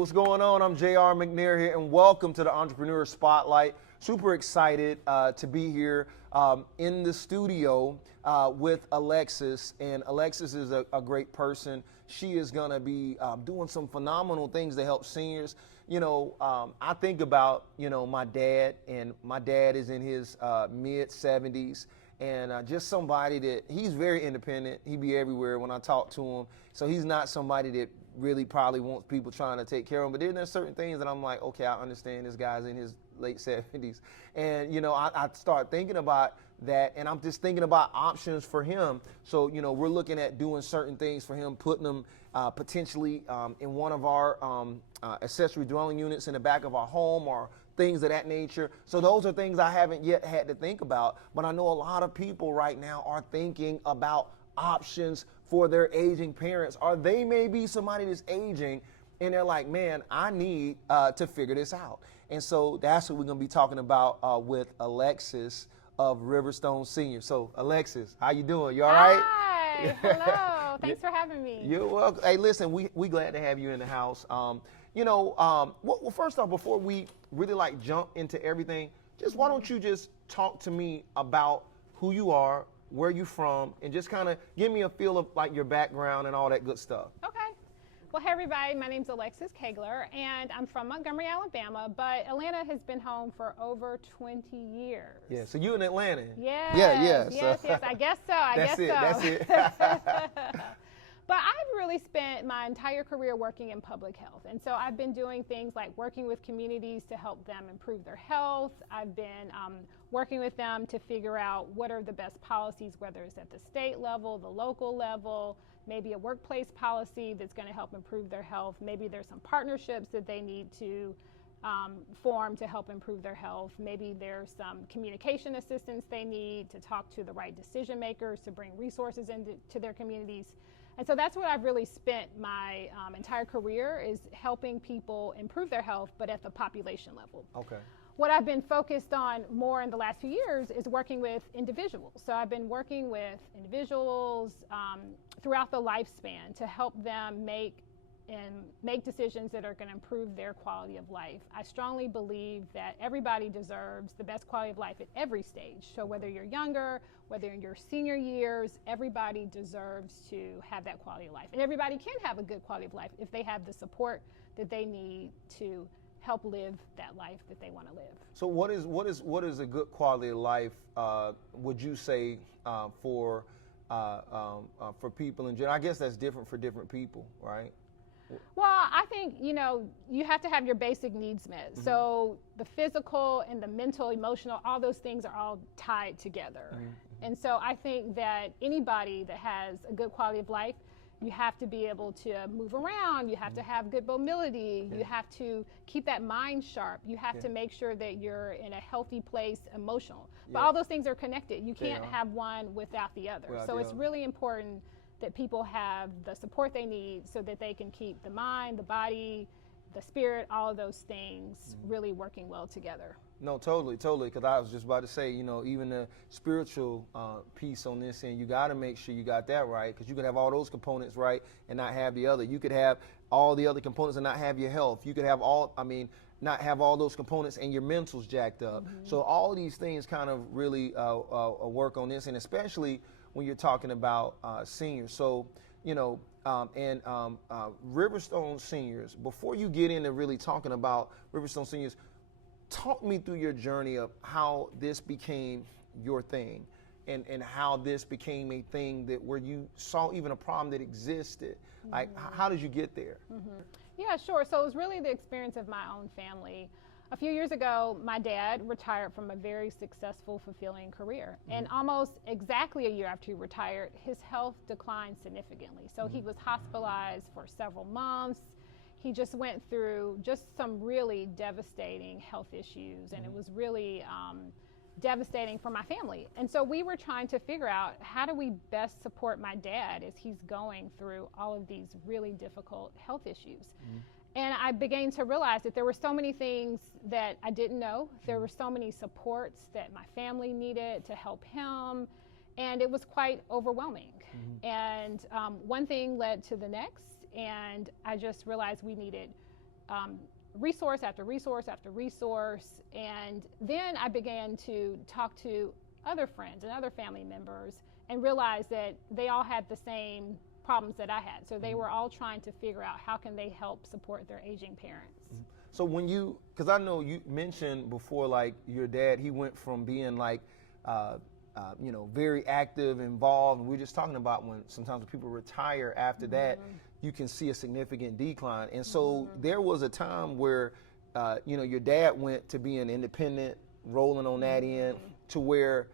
what's going on? I'm JR McNair here, and welcome to the Entrepreneur Spotlight. Super excited to be here in the studio with Alexis, and Alexis is a great person. She is going to be doing some phenomenal things to help seniors. I think about, my dad, and my dad is in his mid-70s, and just somebody that, he's very independent. He be everywhere when I talk to him. So he's not somebody that really probably wants people trying to take care of him. But then there's certain things that I'm like, okay, I understand this guy's in his late 70s. And, I start thinking about that, and I'm just thinking about options for him. So, we're looking at doing certain things for him, putting him potentially in one of our accessory dwelling units in the back of our home, or things of that nature. So those are things I haven't yet had to think about, but I know a lot of people right now are thinking about options for their aging parents, or they may be somebody that's aging and they're like, man, I need to figure this out. And so that's what we're going to be talking about with Alexis of Riverstone Senior. So Alexis, how you doing? You all right? Hi, hello. Thanks for having me. You're welcome. Hey, listen, we glad to have you in the house. Well, first off, before we really jump into everything, just why don't you just talk to me about who you are, where you from, and just kind of give me a feel of your background and all that good stuff. Okay. Well, hey everybody, my name's Alexis Kaigler, and I'm from Montgomery, Alabama, but Atlanta has been home for over 20 years. Yeah, so you in Atlanta? Yes, yes, I guess so, That's it. But I've really spent my entire career working in public health. And so I've been doing things like working with communities to help them improve their health. I've been working with them to figure out what are the best policies, whether it's at the state level, the local level, maybe a workplace policy that's going to help improve their health. Maybe there's some partnerships that they need to form to help improve their health. Maybe there's some communication assistance they need to talk to the right decision makers to bring resources into their communities. And so that's what I've really spent my entire career, is helping people improve their health, but at the population level. Okay. What I've been focused on more in the last few years is working with individuals. So I've been working with individuals throughout the lifespan to help them make decisions that are going to improve their quality of life. I strongly believe that everybody deserves the best quality of life at every stage. So whether you're younger, whether in your senior years, everybody deserves to have that quality of life. And everybody can have a good quality of life if they have the support that they need to help live that life that they want to live. So what is a good quality of life, would you say, for people in general? I guess that's different for different people, right? Well, I think, you have to have your basic needs met. Mm-hmm. So the physical and the mental, emotional, all those things are all tied together. Mm-hmm. And so I think that anybody that has a good quality of life, you have to be able to move around. You have to have good mobility. Yeah. You have to keep that mind sharp. You have to make sure that you're in a healthy place emotional. But all those things are connected. You can't have one without the other. So it's really important that people have the support they need so that they can keep the mind, the body, the spirit, all of those things really working well together. No, totally, because I was just about to say, even the spiritual piece on this end, you got to make sure you got that right, because you can have all those components right and not have the other. You could have all the other components and not have your health. You could have not have all those components and your mental's jacked up. Mm-hmm. So all of these things kind of really work on this, and especially when you're talking about seniors. So, Riverstone Seniors, before you get into really talking about Riverstone Seniors, talk me through your journey of how this became your thing, and how this became a thing that where you saw even a problem that existed. Mm-hmm. Like, how did you get there? Mm-hmm. Yeah, sure. So it was really the experience of my own family. A few years ago, my dad retired from a very successful, fulfilling career. Mm-hmm. And almost exactly a year after he retired, his health declined significantly. So he was hospitalized for several months. He just went through just some really devastating health issues, and it was really devastating for my family. And so we were trying to figure out, how do we best support my dad as he's going through all of these really difficult health issues? And I began to realize that there were so many things that I didn't know. There were so many supports that my family needed to help him, and it was quite overwhelming. And one thing led to the next, and I just realized we needed resource after resource after resource. And then I began to talk to other friends and other family members and realized that they all had the same problems that I had. So they were all trying to figure out how can they help support their aging parents. So when you, because I know you mentioned before, like your dad, he went from being like, very active, involved, and we were just talking about when sometimes when people retire after that, you can see a significant decline. And so there was a time where, your dad went to being independent, rolling on that end, to where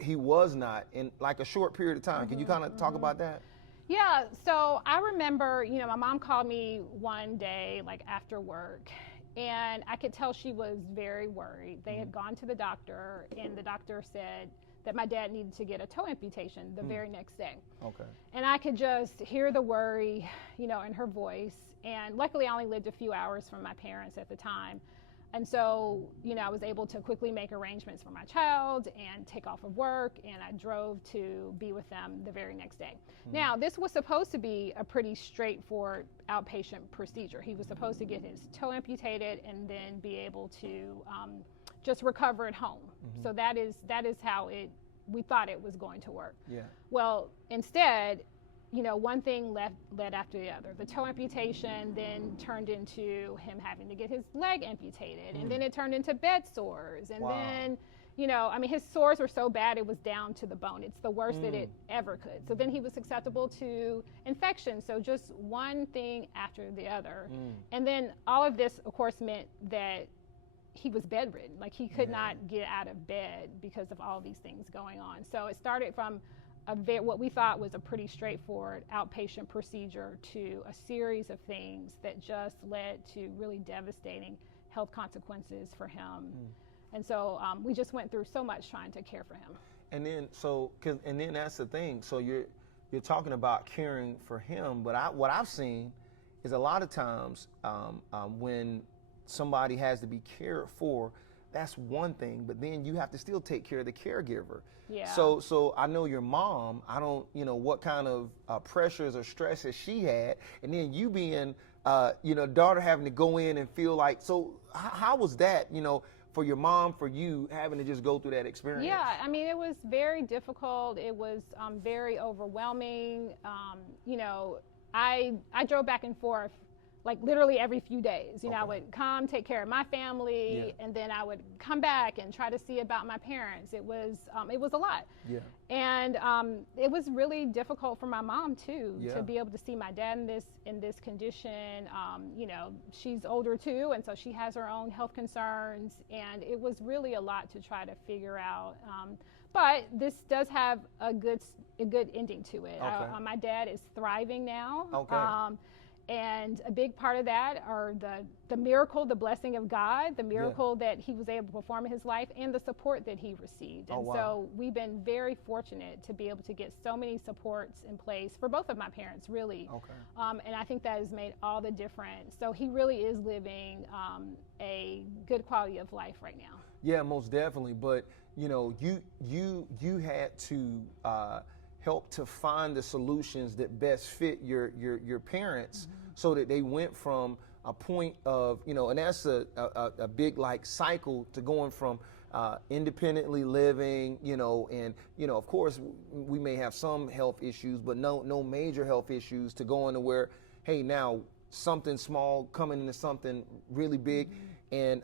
he was not in like a short period of time. Can you kind of talk about that? Yeah, so I remember, my mom called me one day, like after work, and I could tell she was very worried. They had gone to the doctor, and the doctor said that my dad needed to get a toe amputation the very next day. Okay. And I could just hear the worry, in her voice. And luckily, I only lived a few hours from my parents at the time. And so, I was able to quickly make arrangements for my child and take off of work, and I drove to be with them the very next day. Now, this was supposed to be a pretty straightforward outpatient procedure. He was supposed to get his toe amputated and then be able to just recover at home. So that is how we thought it was going to work. Yeah. Well, instead, one thing led after the other. The toe amputation then turned into him having to get his leg amputated, and then it turned into bed sores, and then, his sores were so bad it was down to the bone. It's the worst that it ever could. So then he was susceptible to infection. So just one thing after the other, and then all of this, of course, meant that he was bedridden. Like he could not get out of bed because of all these things going on. So it started from what we thought was a pretty straightforward outpatient procedure to a series of things that just led to really devastating health consequences for him. And so we just went through so much trying to care for him. And then that's the thing. So you're talking about caring for him, but what I've seen is a lot of times when somebody has to be cared for, that's one thing, but then you have to still take care of the caregiver. Yeah. So I know your mom, I don't, what kind of pressures or stresses she had, and then you being, daughter having to go in and feel like, so how was that, for your mom, for you having to just go through that experience? Yeah, it was very difficult. It was very overwhelming. I drove back and forth like literally every few days. I would come take care of my family, and then I would come back and try to see about my parents. It was a lot. Yeah. And it was really difficult for my mom too, to be able to see my dad in this condition. She's older too, and so she has her own health concerns, and it was really a lot to try to figure out. But this does have a good ending to it. Okay. My dad is thriving now. Okay. And a big part of that are the miracle, the blessing of God, the miracle that he was able to perform in his life, and the support that he received. And so we've been very fortunate to be able to get so many supports in place for both of my parents, really. Okay. And I think that has made all the difference. So he really is living a good quality of life right now. Yeah, most definitely. But you had to help to find the solutions that best fit your parents, so that they went from a point of, and that's a big like cycle to going from independently living, and of course we may have some health issues, but no major health issues, to going to where, hey, now something small coming into something really big, and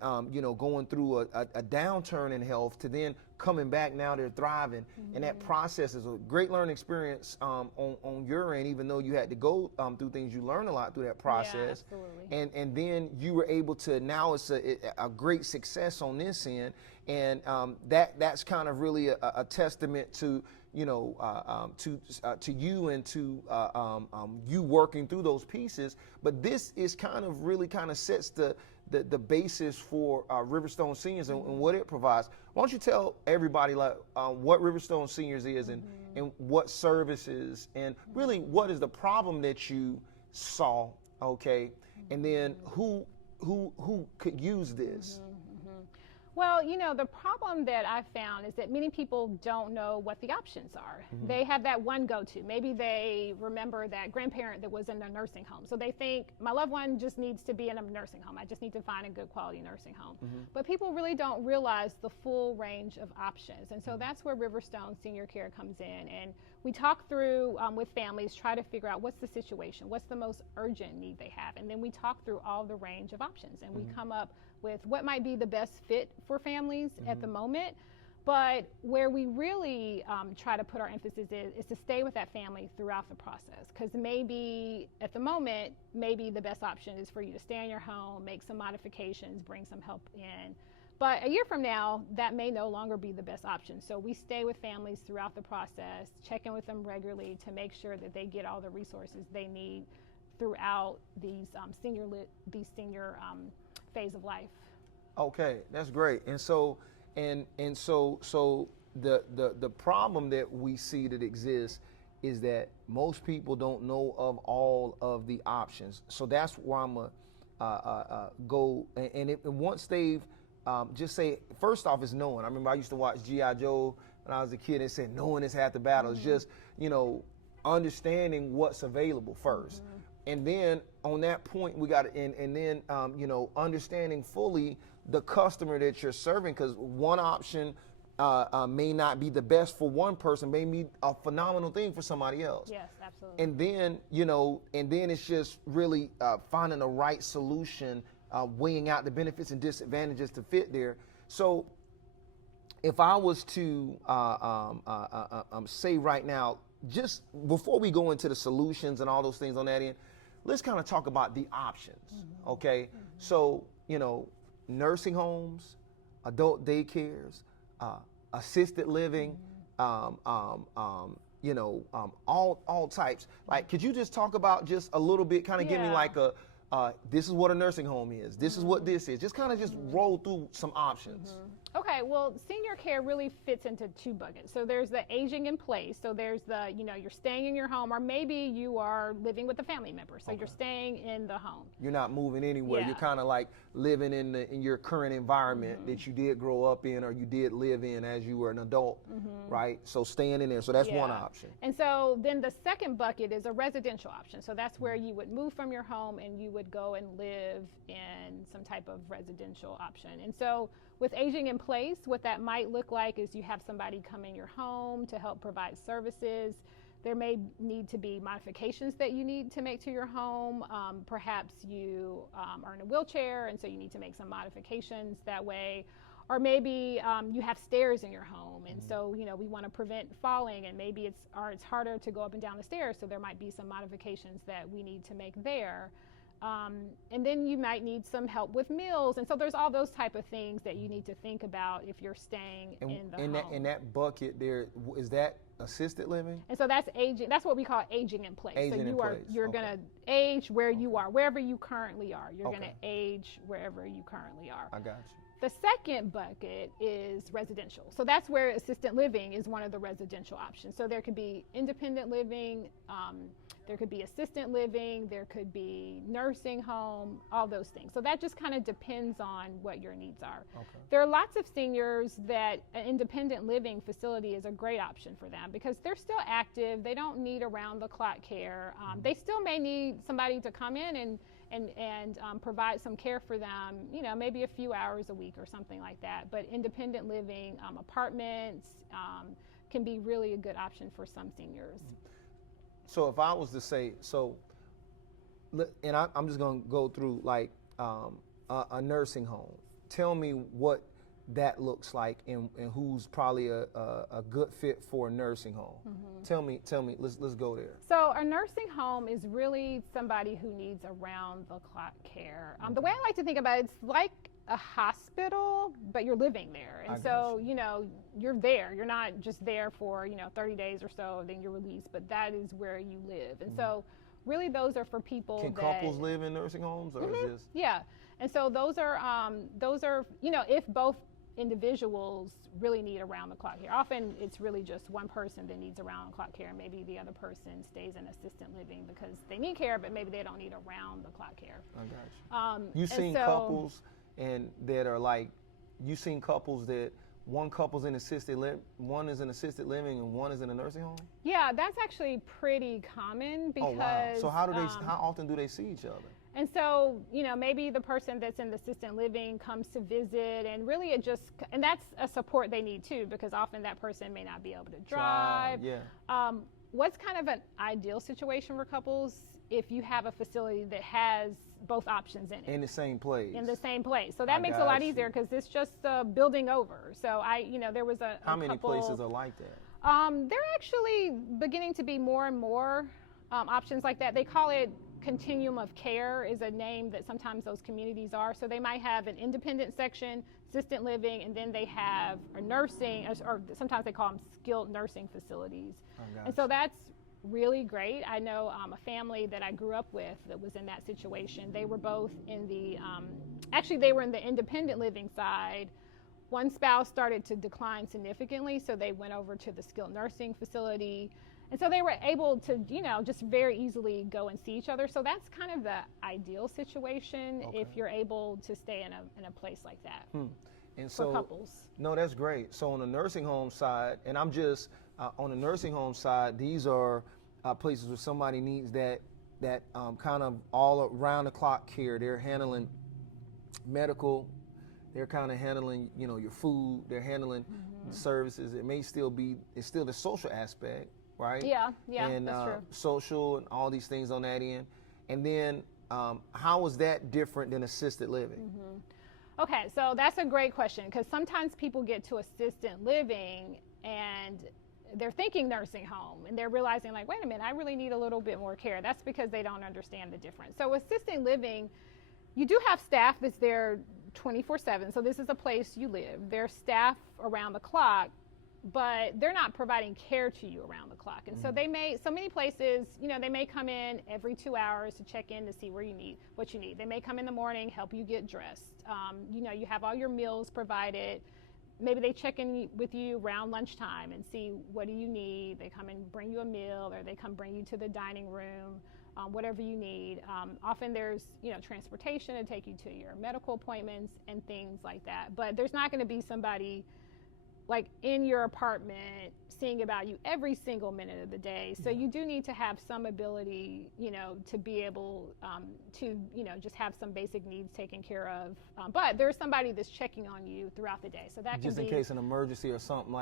going through a downturn in health, to then coming back, now they're thriving. And that process is a great learning experience on your end. Even though you had to go through things, you learn a lot through that process. Yeah, absolutely. And then you were able to, now it's a great success on this end, and that's kind of really a testament to to you, and to you working through those pieces. But this is kind of sets the basis for Riverstone Seniors and what it provides. Why don't you tell everybody what Riverstone Seniors is, and what services, and really what is the problem that you saw, okay? And then who could use this? Well, the problem that I've found is that many people don't know what the options are. They have that one go-to. Maybe they remember that grandparent that was in a nursing home. So they think, my loved one just needs to be in a nursing home. I just need to find a good quality nursing home. But people really don't realize the full range of options. And so that's where Riverstone Senior Care comes in. And we talk through with families, try to figure out what's the situation, what's the most urgent need they have. And then we talk through all the range of options. And we come up with what might be the best fit for families at the moment. But where we really try to put our emphasis is to stay with that family throughout the process. Because maybe at the moment, maybe the best option is for you to stay in your home, make some modifications, bring some help in. But a year from now, that may no longer be the best option. So we stay with families throughout the process, check in with them regularly to make sure that they get all the resources they need throughout these senior phase of life. Okay, that's great. And so the problem that we see that exists is that most people don't know of all of the options. So that's where I'm gonna go. And once they've just say, first off, is knowing. I remember I used to watch G.I. Joe when I was a kid. They said knowing is half the battle. It's just understanding what's available first. And then on that point, we got to, and then, understanding fully the customer that you're serving, because one option may not be the best for one person, may be a phenomenal thing for somebody else. Yes, absolutely. And then, it's just really finding the right solution, weighing out the benefits and disadvantages to fit there. So if I was to say right now, just before we go into the solutions and all those things on that end, let's kind of talk about the options, okay? So, nursing homes, adult daycares, assisted living, all types. Like, could you just talk about just a little bit, kind of give me like this is what a nursing home is, this is what this is, just kind of just roll through some options. Okay, well, senior care really fits into two buckets. So there's the aging in place. So there's the, you're staying in your home, or maybe you are living with a family member. So you're staying in the home. You're not moving anywhere. You're kind of like living in your current environment that you did grow up in or you did live in as you were an adult, right? So staying in there. So that's one option. And so then the second bucket is a residential option. So that's where you would move from your home and you would go and live in some type of residential option. And so with aging in place, what that might look like is you have somebody come in your home to help provide services. There may need to be modifications that you need to make to your home. Perhaps you are in a wheelchair, and so you need to make some modifications that way. Or maybe you have stairs in your home, and so we want to prevent falling, and maybe it's harder to go up and down the stairs, so there might be some modifications that we need to make there. And then you might need some help with meals. And so there's all those type of things that you need to think about if you're staying in the home. In that bucket there, is that assisted living? And so that's aging. That's what we call aging in place. You're going to age where you are, wherever you currently are. You're going to age wherever you currently are. I got you. The second bucket is residential. So that's where assisted living is one of the residential options. So there could be independent living, there could be assisted living, there could be nursing home, all those things. So that just kind of depends on what your needs are. Okay. There are lots of seniors that an independent living facility is a great option for them because they're still active. They don't need around-the-clock care. They still may need somebody to come in and provide some care for them, maybe a few hours a week or something like that. But independent living, apartments can be really a good option for some seniors. So if I was to say, and I'm just going to go through like a nursing home. Tell me what that looks like and who's probably a good fit for a nursing home. Tell me, let's go there. So a nursing home is really somebody who needs around the clock care. The way I like to think about it, it's like a hospital, but you're living there. And so, you're there. You're not just there for, 30 days or so, then you're released, but that is where you live. And so really those are for people Can couples live in nursing homes or is this? Yeah. And so those are, if both individuals really need around-the-clock care. Often it's really just one person that needs around-the-clock care. Maybe the other person stays in assisted living because they need care, but maybe they don't need around-the-clock care. I got you. You've seen couples and that are like you seen couples that one couple's in one is in assisted living and one is in a nursing home? Yeah, that's actually pretty common because. Oh wow! So how often do they see each other? And so, maybe the person that's in the assisted living comes to visit, and really and that's a support they need too, because often that person may not be able to drive. Yeah. What's kind of an ideal situation for couples if you have a facility that has both options in it? In the same place. In the same place. So that makes it a lot easier because it's just building over. So there was a How many couple, places are like that? They're actually beginning to be more and more options like that. They call it continuum of care is a name that sometimes those communities are. So they might have an independent section, assisted living, and then they have a nursing, or sometimes they call them skilled nursing facilities. And so that's really great. I know a family that I grew up with that was in that situation. They were both in the, they were in the independent living side. One spouse started to decline significantly, so they went over to the skilled nursing facility. And so they were able to, just very easily go and see each other. So that's kind of the ideal situation if you're able to stay in a place like that. And so, for couples. No, that's great. So on the nursing home side, and I'm just on the nursing home side, these are places where somebody needs that kind of all around the clock care. They're handling medical. They're kind of handling, your food. They're handling services. It's still the social aspect. Right? Yeah, and that's true. Social and all these things on that end. And then how is that different than assisted living? Okay, so that's a great question, because sometimes people get to assisted living and they're thinking nursing home and they're realizing like, wait a minute, I really need a little bit more care. That's because they don't understand the difference. So assisted living, you do have staff that's there 24/7. So this is a place you live. There's staff around the clock, but they're not providing care to you around the clock. And so so many places, they may come in every 2 hours to check in to see what you need. They may come in the morning, help you get dressed. You have all your meals provided. Maybe they check in with you around lunchtime and see what do you need. They come and bring you a meal, or they come bring you to the dining room, whatever you need. Often there's, transportation to take you to your medical appointments and things like that. But there's not going to be somebody like in your apartment seeing about you every single minute of the day. So you do need to have some ability, to be able to, just have some basic needs taken care of. But there's somebody that's checking on you throughout the day. So that just can in be, case an emergency or something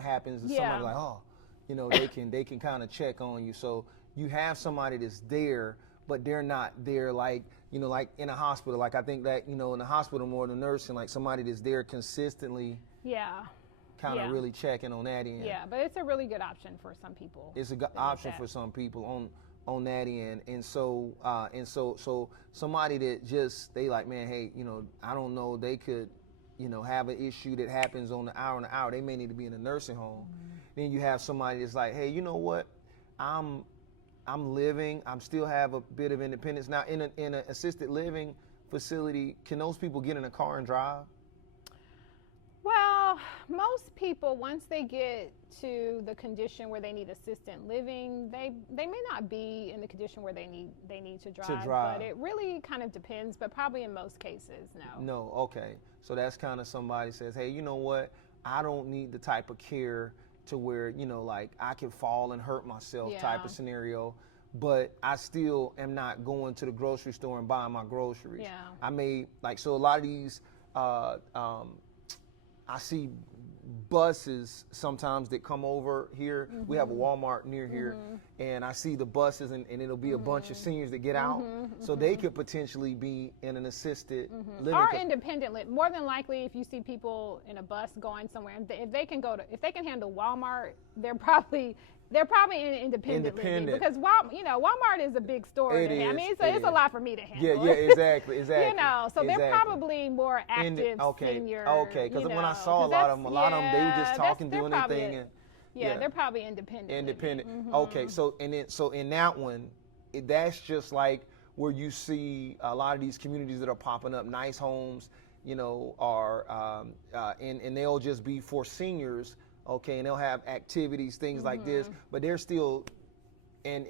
happens, and somebody like, they can kind of check on you. So you have somebody that's there, but they're not there like in a hospital. Like I think that, in the hospital more than nursing, like somebody that's there consistently. Yeah. Kind of really checking on that end. Yeah, but it's a really good option for some people. It's a good option for some people on that end, and so somebody that just they like, man, hey, I don't know, they could, have an issue that happens on the hour. They may need to be in a nursing home. Then you have somebody that's like, hey, you know what, I'm still have a bit of independence now. In an assisted living facility, can those people get in a car and drive? Well, most people, once they get to the condition where they need assisted living, they may not be in the condition where they need to drive. But it really kind of depends, but probably in most cases, no. No, okay. So that's kind of somebody says, hey, you know what, I don't need the type of care to where, like I can fall and hurt myself type of scenario, but I still am not going to the grocery store and buying my groceries. Yeah. I may, so a lot of these, I see buses sometimes that come over here. We have a Walmart near here, and I see the buses, and it'll be a bunch of seniors that get out, so they could potentially be in an assisted living. Or independently. More than likely, if you see people in a bus going somewhere, if they can handle Walmart, they're probably in independent living, because Walmart is a big store. I mean, it's a lot for me to handle. Yeah, exactly. So they're probably more active senior. Okay, because when I saw a lot of them, they were just talking, doing their thing. They're probably independent. Okay, so in that one, that's just like where you see a lot of these communities that are popping up, nice homes, are and they'll just be for seniors. Okay, and they'll have activities, things like this, but they're still, and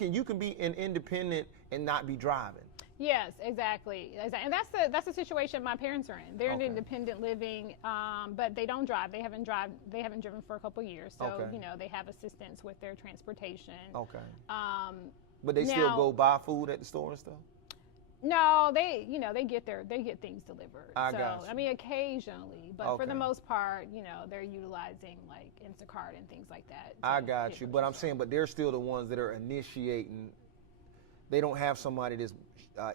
you can be an independent and not be driving. Yes, exactly. And that's the situation my parents are in. They're in Okay. independent living, but they don't drive. They haven't driven for a couple of years. So Okay. they have assistance with their transportation. Okay. Um, But they still now, go buy food at the store and stuff? no, they get things delivered. I So got you. I mean, occasionally, but for Okay. the most part, they're utilizing like Instacart and things like that. I to got get you. But I'm groceries. saying, but they're still the ones that are initiating. They don't have somebody that's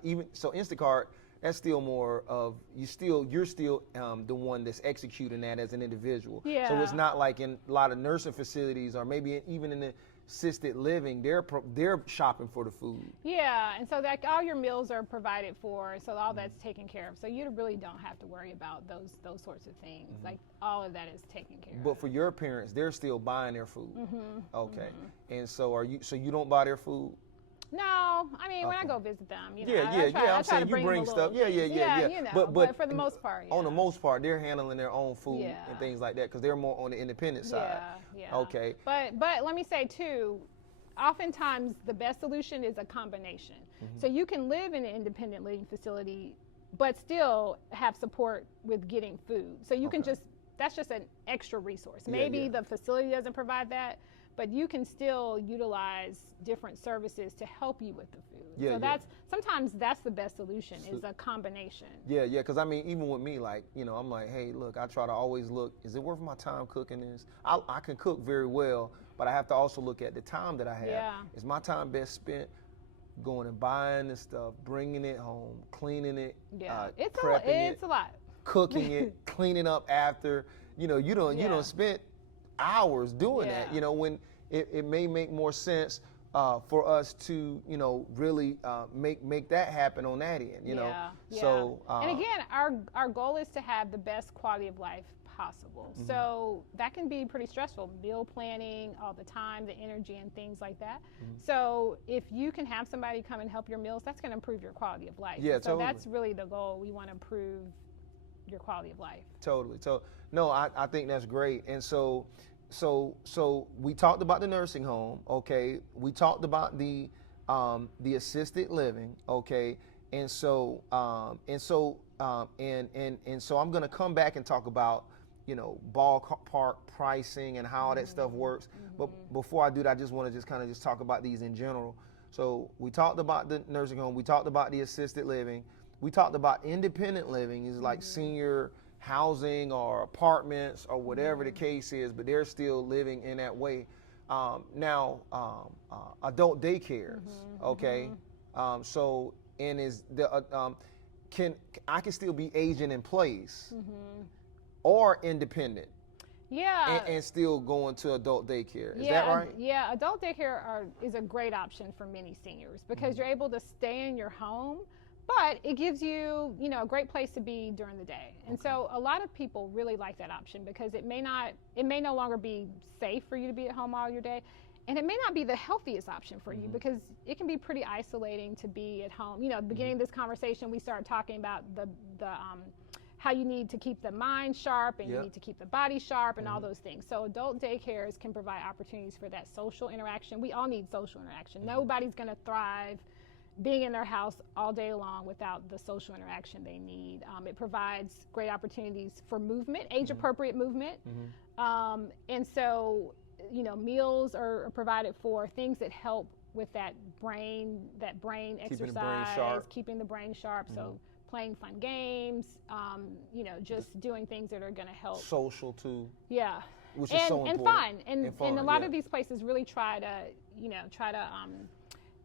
even so Instacart. That's still more of you're still the one that's executing that as an individual. So it's Yeah. not like in a lot of nursing facilities or maybe even in the assisted living, they're shopping for the food. Yeah, and so that all your meals are provided for, so all that's taken care of. So you really don't have to worry about those sorts of things. Like all of that is taken care But of. for your parents, they're still buying their food. Mm-hmm. Okay. And so so you don't buy their food? No, I mean when I Okay. go visit them, Yeah. I I'm try saying to you bring bring them stuff. little Yeah. things. But for the most part, on the yeah. most part, they're handling their own food Yeah. and things like that because they're more on the independent side. Yeah. Okay. But let me say too, oftentimes the best solution is a combination. So you can live in an independent living facility, but still have support with getting food. So you can Okay. that's just an extra resource. Yeah, Maybe yeah. the facility doesn't provide that, but you can still utilize different services to help you with the food. Yeah, So yeah. sometimes that's the best solution is a combination. Yeah. Because I mean, even with me, like I'm like, hey, look, I try to always look. Is it worth my time cooking this? I can cook very well, but I have to also look at the time that I have. Yeah. Is my time best spent going and buying the stuff, bringing it home, cleaning it, Yeah. prepping It's it, a lot. cooking it, cleaning up after? You don't Yeah. spend hours doing Yeah. that. When it may make more sense for us to really make that happen on that end. Yeah. So and again, our goal is to have the best quality of life possible. So that can be pretty stressful. Meal planning all the time, the energy and things like that. So if you can have somebody come and help your meals, that's going to improve your quality of life. Yeah, so totally. that's really the goal. We want to improve your quality of life. Totally. So no, I think that's great. And so we talked about the nursing home, okay? We talked about the assisted living, okay? And so I'm going to come back and talk about ballpark pricing and how that stuff works. But before I do that, I just want to just talk about these in general. So we talked about the nursing home. We talked about the assisted living. We talked about independent living is like senior housing or apartments or whatever the case is, but they're still living in that way. Now, adult daycares, okay? So, and is the I can still be agent in place or independent Yeah. and still going to adult daycare. Is yeah, that right? Yeah, adult daycare is a great option for many seniors because you're able to stay in your home, but it gives you, a great place to be during the day. And so a lot of people really like that option because it may no longer be safe for you to be at home all your day. And it may not be the healthiest option for you because it can be pretty isolating to be at home. At the beginning of this conversation, we started talking about the how you need to keep the mind sharp and you need to keep the body sharp and all those things. So adult daycares can provide opportunities for that social interaction. We all need social interaction. Nobody's going to thrive being in their house all day long without the social interaction they need. It provides great opportunities for movement, age-appropriate movement. And so, meals are provided for things that help with that brain exercise, keeping the brain sharp. So playing fun games, just doing things that are going to help. Social too. Yeah. Which is so important. And fun. And a lot of these places really try to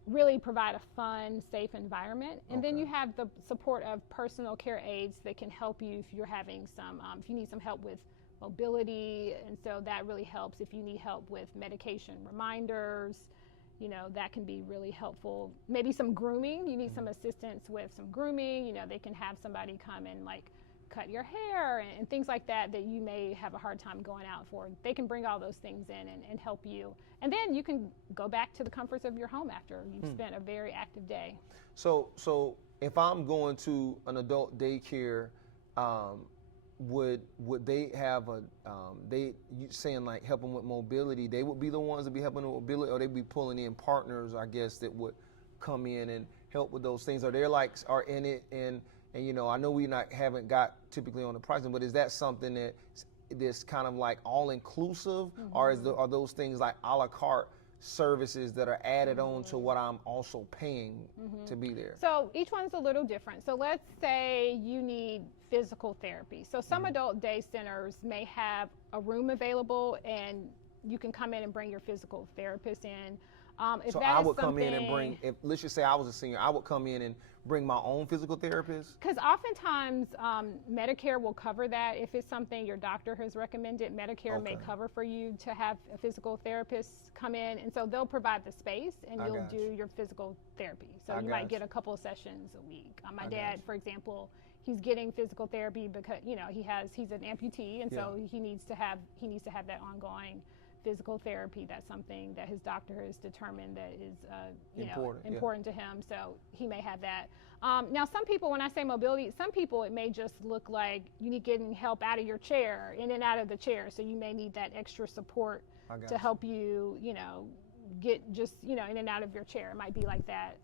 really provide a fun, safe environment. And then you have the support of personal care aides that can help you if you're having if you need some help with mobility. And so that really helps if you need help with medication reminders. That can be really helpful. Maybe some grooming. You need some assistance with some grooming. They can have somebody come and cut your hair and things like that you may have a hard time going out for. They can bring all those things in and help you. And then you can go back to the comforts of your home after you've spent a very active day. So if I'm going to an adult daycare, would they have you saying helping with mobility? They would be the ones that be helping with mobility, or they'd be pulling in partners, I guess, that would come in and help with those things? Are there are in it, and I know haven't got typically on the pricing, but is that something that's kind of like all inclusive, or are those things like a la carte services that are added on to what I'm also paying to be there? So each one's a little different. So let's say you need physical therapy. So some adult day centers may have a room available, and you can come in and bring your physical therapist in. So I would come in and bring, let's just say I was a senior, I would come in and bring my own physical therapist? Because oftentimes Medicare will cover that. If it's something your doctor has recommended, Medicare may cover for you to have a physical therapist come in. And so they'll provide the space, and you'll do your physical therapy. So you might get a couple of sessions a week. My dad, for example, he's getting physical therapy because, he's an amputee, and so he needs to have that ongoing physical therapy. That's something that his doctor has determined that is important to him, so he may have that. Now some people, when I say mobility, some people it may just look like you need getting help out of your chair, in and out of the chair, so you may need that extra support to help you get just in and out of your chair. It might be like that.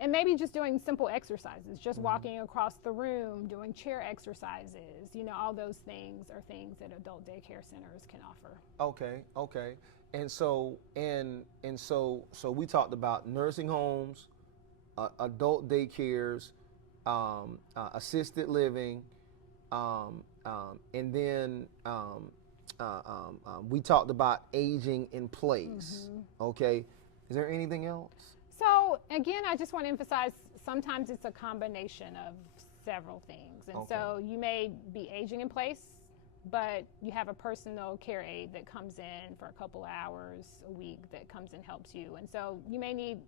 And maybe just doing simple exercises, just walking across the room, doing chair exercises, all those things are things that adult daycare centers can offer. Okay. And so we talked about nursing homes, adult daycares, assisted living, and then we talked about aging in place. Okay. Is there anything else? So again, I just want to emphasize, sometimes it's a combination of several things. And so you may be aging in place, but you have a personal care aide that comes in for a couple of hours a week that comes and helps you. And so you may need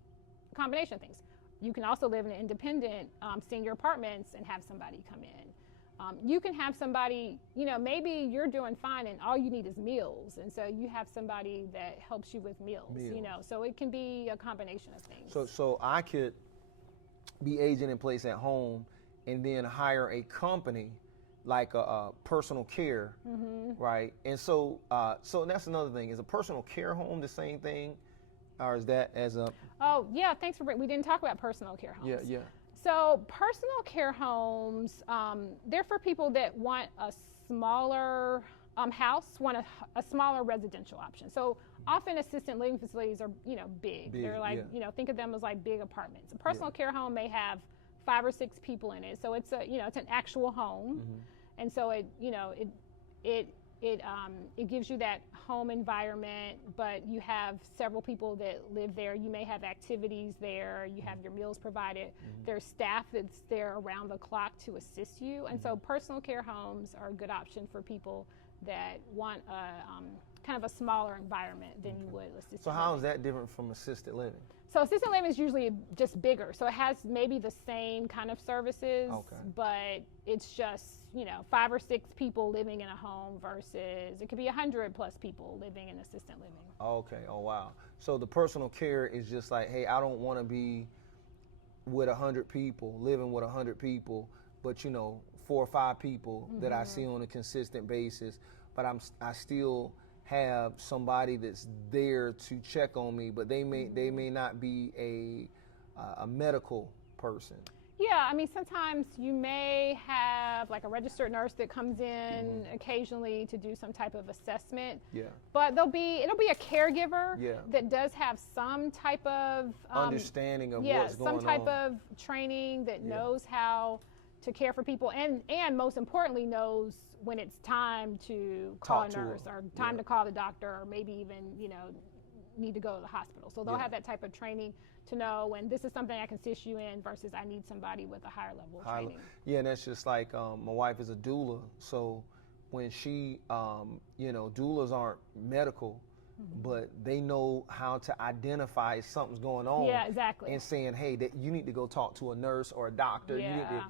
a combination of things. You can also live in independent senior apartments and have somebody come in. You can have somebody, maybe you're doing fine and all you need is meals. And so you have somebody that helps you with meals. So it can be a combination of things. So I could be aging in place at home and then hire a company like a personal care, right? And so that's another thing. Is a personal care home the same thing, or is that as a? Oh yeah, thanks for we didn't talk about personal care homes. Yeah. So personal care homes, they're for people that want a smaller house, want a smaller residential option. So often assisted living facilities are, big. They're like, think of them as like big apartments. A personal care home may have 5 or 6 people in it. So it's it's an actual home. And so it gives you that home environment, but you have several people that live there. You may have activities there. You have your meals provided. There's staff that's there around the clock to assist you. And so personal care homes are a good option for people that want a kind of a smaller environment than you would assisted living. So how is that different from assisted living? So assisted living is usually just bigger. So it has maybe the same kind of services, but it's just, 5 or 6 people living in a home versus it could be 100+ people living in assisted living. Okay. Oh, wow. So the personal care is just like, hey, I don't want to be with 100 people, living with 100 people, but 4 or 5 people that I see on a consistent basis, but I still have somebody that's there to check on me, but they may not be a medical person. Yeah, I mean, sometimes you may have like a registered nurse that comes in occasionally to do some type of assessment. Yeah. But it'll be a caregiver that does have some type of understanding of what's going on. Some type of training that knows how to care for people, and most importantly knows when it's time to call a nurse or time to call the doctor, or maybe even need to go to the hospital. So they'll have that type of training to know when this is something I can assist you in versus I need somebody with a higher level of training. Yeah, and that's just like my wife is a doula, so when she doulas aren't medical, but they know how to identify if something's going on. Yeah, exactly. And saying, hey, that you need to go talk to a nurse or a doctor. You need to,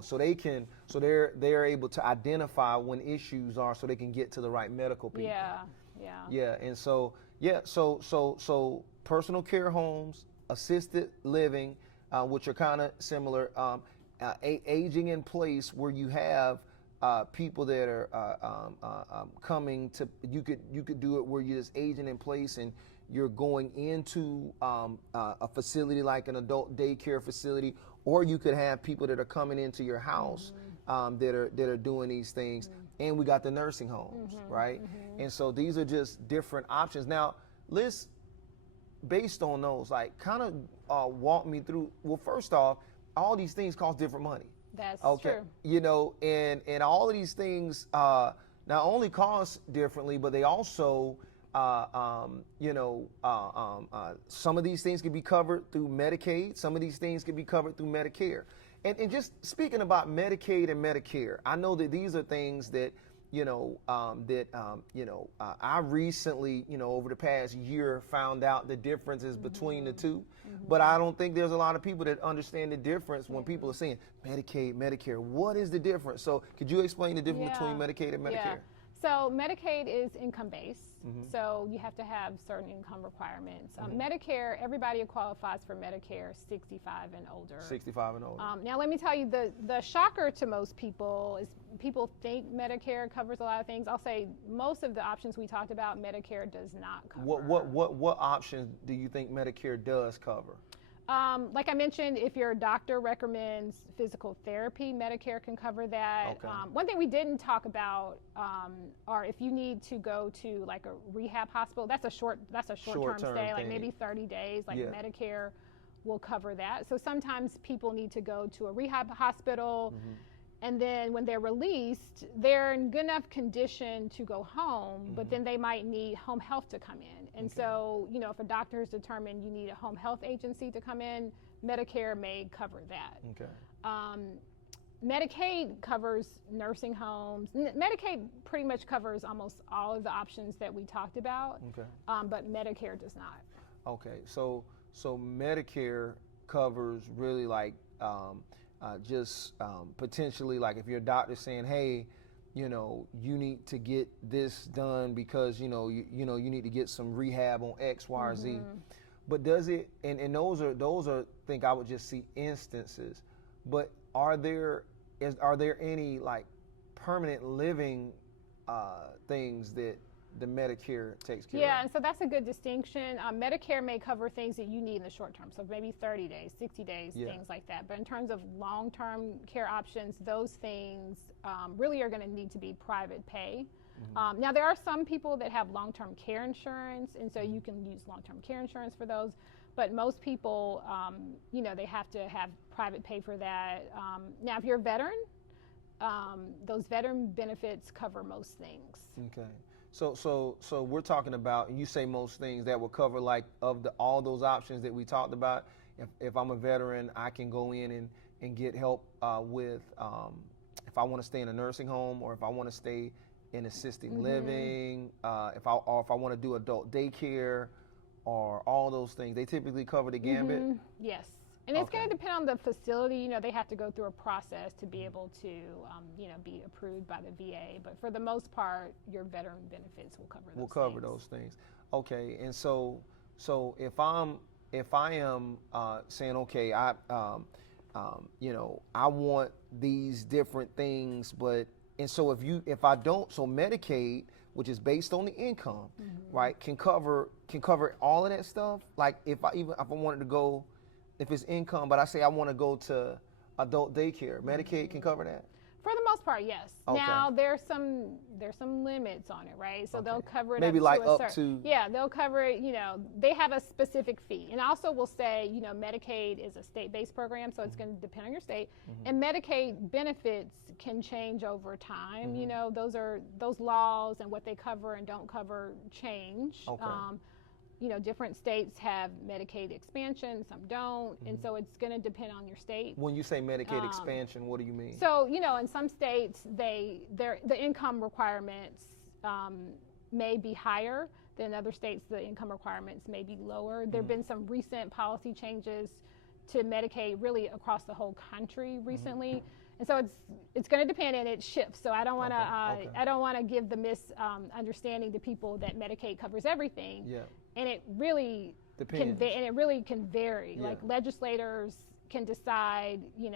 so they're able to identify when issues are, so they can get to the right medical people. Yeah. And so personal care homes, assisted living, which are kind of similar, aging in place, where you have people that are coming to, you could do it where you're just aging in place and you're going into a facility like an adult daycare facility, or you could have people that are coming into your house that are doing these things. And we got the nursing homes, right? And so these are just different options. Now, let's, based on those, like kind of walk me through. Well, first off, all these things cost different money. That's okay. true. You know, and all of these things not only cost differently, but they also, some of these things can be covered through Medicaid. Some of these things can be covered through Medicare. And just speaking about Medicaid and Medicare, I know that these are things that, I recently, over the past year found out the differences between the two. But I don't think there's a lot of people that understand the difference when people are saying Medicaid, Medicare. What is the difference? So could you explain the difference between Medicaid and Medicare? Yeah. So Medicaid is income-based, so you have to have certain income requirements. Medicare, everybody qualifies for Medicare 65 and older. 65 and older. Now let me tell you, the shocker to most people is people think Medicare covers a lot of things. I'll say most of the options we talked about, Medicare does not cover. What options do you think Medicare does cover? Like I mentioned, if your doctor recommends physical therapy, Medicare can cover that. Okay. One thing we didn't talk about are if you need to go to like a rehab hospital, that's a short-term stay, like maybe 30 days, like Medicare will cover that. So sometimes people need to go to a rehab hospital, and then when they're released, they're in good enough condition to go home, but then they might need home health to come in. And so, if a doctor has determined you need a home health agency to come in, Medicare may cover that. Okay. Medicaid covers nursing homes. Medicaid pretty much covers almost all of the options that we talked about, but Medicare does not. Okay, so Medicare covers really like potentially, like if your doctor's saying, hey, you need to get this done because you need to get some rehab on X, Y, or Z. But does it? And those are think I would just see instances. But are there any like permanent living things that the Medicare takes care of? Yeah, and so that's a good distinction. Medicare may cover things that you need in the short term, so maybe 30 days, 60 days, things like that. But in terms of long-term care options, those things really are going to need to be private pay. Now, there are some people that have long-term care insurance, and so you can use long-term care insurance for those. But most people, they have to have private pay for that. Now, if you're a veteran, those veteran benefits cover most things. Okay. So we're talking about, you say most things that will cover like all those options that we talked about. If I'm a veteran, I can go in and get help with if I want to stay in a nursing home, or if I want to stay in assisted living, if I want to do adult daycare, or all those things. They typically cover the gambit. Yes. And it's going to depend on the facility. They have to go through a process to be able to, be approved by the VA. But for the most part, your veteran benefits will cover those things. Will cover those things. Okay. And so if I am saying, okay, I want these different thsont, so if I don't, so Medicaid, which is based on the income, right, can cover all of that stuff. Like if I wanted to go. If it's income, but I say I want to go to adult daycare, Medicaid can cover that? For the most part, yes. Okay. Now there's some limits on it, right? So they'll cover it maybe up like to a up certain, to. Yeah, they'll cover it. They have a specific fee, and also will say, Medicaid is a state-based program, so it's going to depend on your state. And Medicaid benefits can change over time. Those laws and what they cover and don't cover change. Okay. Different states have Medicaid expansion, some don't, and so it's going to depend on your state. When you say Medicaid expansion, what do you mean? So, in some states, the income requirements may be higher than other states. The income requirements may be lower. There have been some recent policy changes to Medicaid really across the whole country recently. And so it's going to depend, and it shifts. So I don't want to I don't want to give the misunderstanding to people that Medicaid covers everything. Yeah. And it really can vary. Yeah. Like legislators can decide, in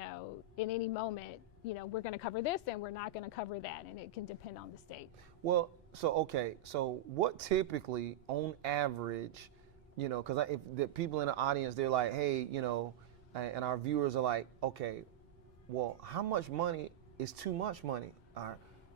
any moment, we're going to cover this and we're not going to cover that, and it can depend on the state. Well, so what typically, on average, you know, because if the people in the audience, they're like, hey, you know, and our viewers are like, okay, well, how much money is too much money?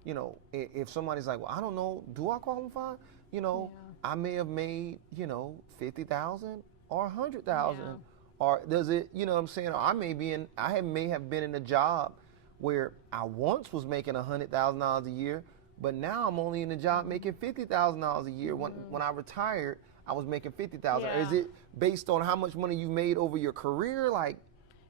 You know, if somebody's like, well, I don't know, do I qualify? You know, I may have made, you know, 50,000 or 100,000, or does it, you know what I'm saying? Or I may have been in a job where I once was making $100,000 a year, but now I'm only in a job making $50,000 a year. When I retired, I was making 50,000. Is it based on how much money you made over your career? Like,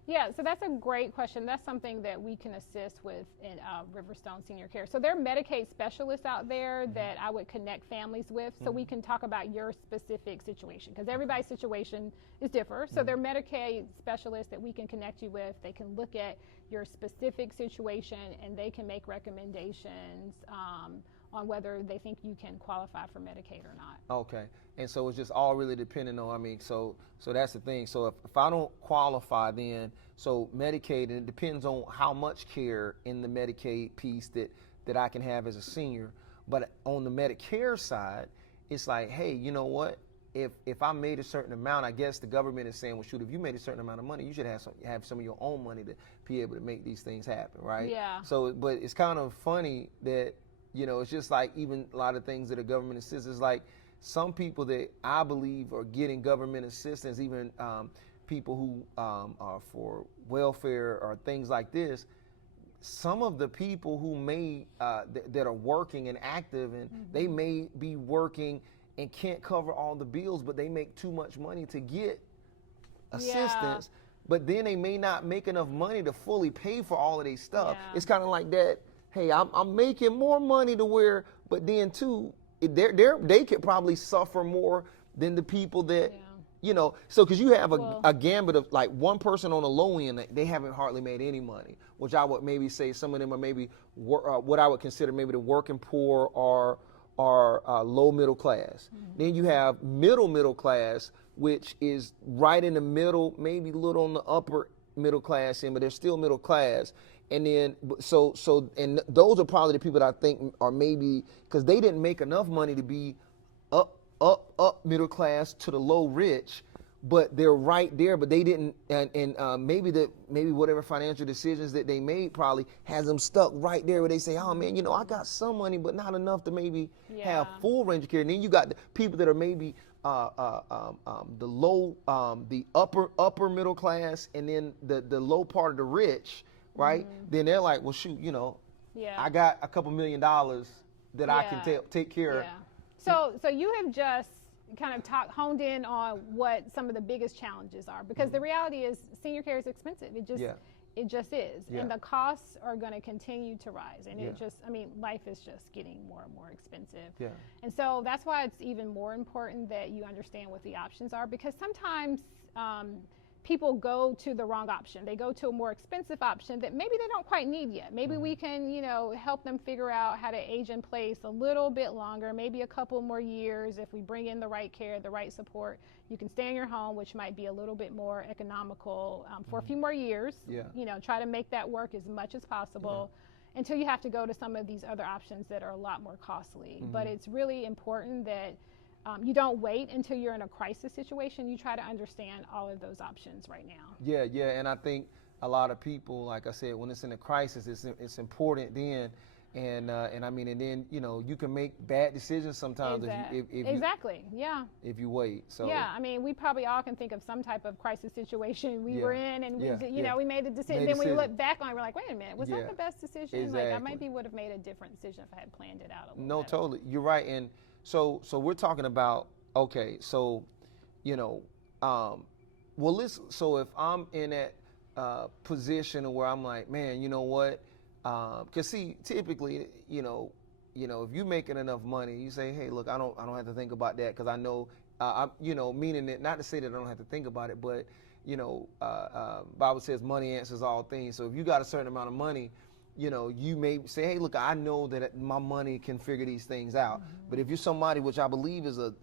yeah, so that's a great question. That's something that we can assist with in Riverstone Senior Care. So there are Medicaid specialists out there that I would connect families with, so we can talk about your specific situation, because everybody's situation is different. So there are Medicaid specialists that we can connect you with. They can look at your specific situation and they can make recommendations on whether they think you can qualify for Medicaid or not. Okay, and so it's just all really depending on, I mean, so that's the thing. So if I don't qualify, then, so Medicaid, and it depends on how much care in the Medicaid piece that I can have as a senior. But on the Medicare side, it's like, hey, you know what? If I made a certain amount, I guess the government is saying, well, shoot, if you made a certain amount of money, you should have some of your own money to be able to make these things happen, right? Yeah. So, but it's kind of funny that, you know, it's just like even a lot of things that the government assists. It's like some people that I believe are getting government assistance, even people who are for welfare or things like this. Some of the people who may that are working and active, and they may be working and can't cover all the bills, but they make too much money to get assistance. But then they may not make enough money to fully pay for all of their stuff. It's kind of like that. Hey, I'm making more money to where, but then too, they could probably suffer more than the people that, you know, so because you have a gambit of like one person on the low end, they haven't hardly made any money, which I would maybe say some of them are maybe what I would consider maybe the working poor or low middle class. Then you have middle class, which is right in the middle, maybe a little on the upper middle class end, but they're still middle class. And then, and those are probably the people that I think are maybe, because they didn't make enough money to be up middle class to the low rich, but they're right there, but they didn't, and maybe whatever financial decisions that they made probably has them stuck right there where they say, oh man, you know, I got some money, but not enough to maybe have full range of care. And then you got the people that are maybe the upper middle class, and then the low part of the rich, right? Then they're like, well, shoot, you know, I got a couple $1 million that I can take care of. So you have just kind of honed in on what some of the biggest challenges are, because the reality is senior care is expensive. It just is. And the costs are going to continue to rise. And it just, I mean, life is just getting more and more expensive. And so that's why it's even more important that you understand what the options are, because sometimes people go to the wrong option. They go to a more expensive option that maybe they don't quite need yet. Maybe we can, you know, help them figure out how to age in place a little bit longer, maybe a couple more years. If we bring in the right care, the right support, you can stay in your home, which might be a little bit more economical for a few more years. You know, try to make that work as much as possible until you have to go to some of these other options that are a lot more costly. But it's really important that you don't wait until you're in a crisis situation. You try to understand all of those options right now. And I think a lot of people, like I said, when it's in a crisis, it's important then. And I mean, and then, you know, you can make bad decisions sometimes if you wait. So I mean, we probably all can think of some type of crisis situation we were in, and we know, we made a decision. Then we look back on it, we're like, wait a minute, was that the best decision? Like, I maybe would have made a different decision if I had planned it out a little better. Totally, you're right. And so we're talking about, okay, so, you know, so if I'm in that position where I'm like, man, you know what? Because see, typically, you know, if you're making enough money, you say, hey, look, I don't have to think about that, because I know, you know, meaning that, not to say that I don't have to think about it, but, you know, Bible says money answers all things. So if you got a certain amount of money, you know, you may say, hey, look, I know that my money can figure these things out. But if you're somebody, which I believe is a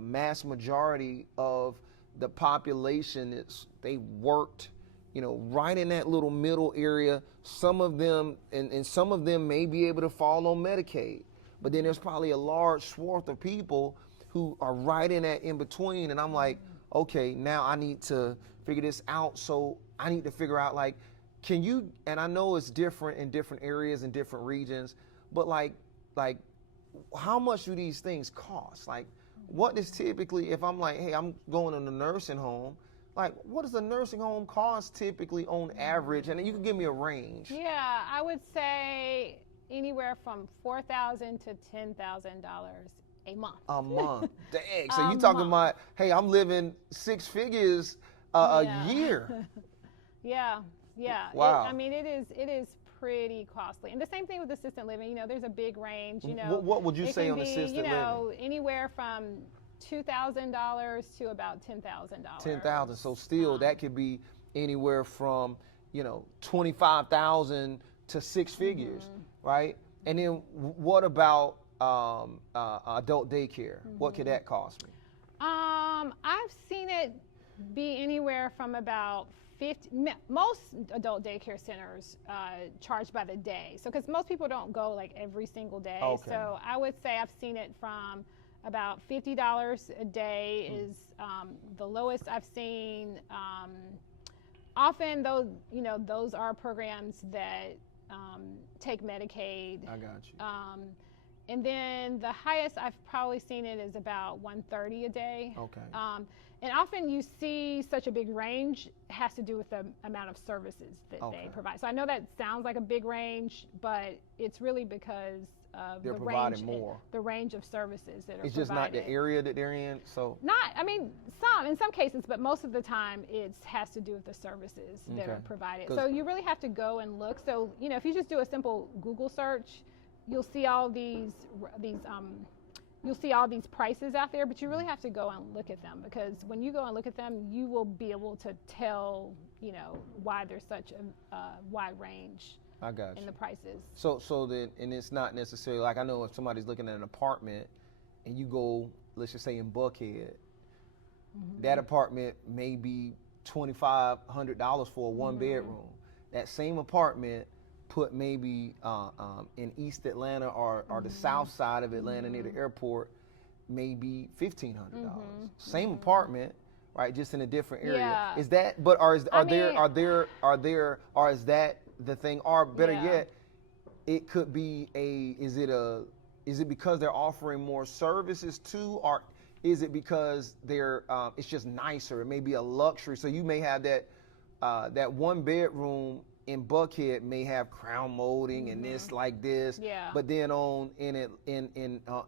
mass majority of the population, they worked, you know, right in that little middle area. Some of them, and some of them may be able to fall on Medicaid. But then there's probably a large swath of people who are right in that in between, and I'm like, okay, now I need to figure this out. So I need to figure out, like, can you, and I know it's different in different areas and different regions, but like how much do these things cost? Like, what is typically, if I'm like, hey, I'm going in a nursing home, like, what does a nursing home cost typically on average? And you can give me a range. Yeah, I would say anywhere from $4,000 to $10,000 a month. A month. Dang. So you talking about, hey, I'm living six figures a year. Yeah. Wow. It is pretty costly. And the same thing with assisted living. You know, there's a big range. You know, what would you say on assisted living? You know, anywhere from $2,000 to about $10,000. $10,000. So still, that could be anywhere from, you know, 25,000 to six figures, right? And then what about adult daycare? What could that cost me? I've seen it be anywhere from about 50. Most adult daycare centers charge by the day. So, because most people don't go like every single day. Okay. So I would say I've seen it from about $50 a day is the lowest I've seen. Often those are programs that take Medicaid. I got you. And then the highest I've probably seen it is about $130 a day. Okay. And often you see such a big range has to do with the amount of services that they provide. So I know that sounds like a big range, but it's really because of they're the providing more. The range of services that are It's just provided. not the area that they're in. So in some cases, but most of the time it has to do with the services that are provided. So you really have to go and look. So, you know, if you just do a simple Google search, you'll see all these prices out there, but you really have to go and look at them, because when you go and look at them, you will be able to tell, you know, why there's such a wide range in the prices. So then, and it's not necessarily, like, I know if somebody's looking at an apartment and you go, let's just say in Buckhead, that apartment may be $2,500 for a one bedroom. That same apartment put maybe in East Atlanta or the south side of Atlanta near the airport, maybe $1,500. Same apartment, right? Just in a different area. Yeah. Is that? But is that the thing? Or better yet, it could be is it because they're offering more services too, or is it because they're it's just nicer? It may be a luxury. So you may have that one bedroom in Buckhead may have crown molding and this like this, but then in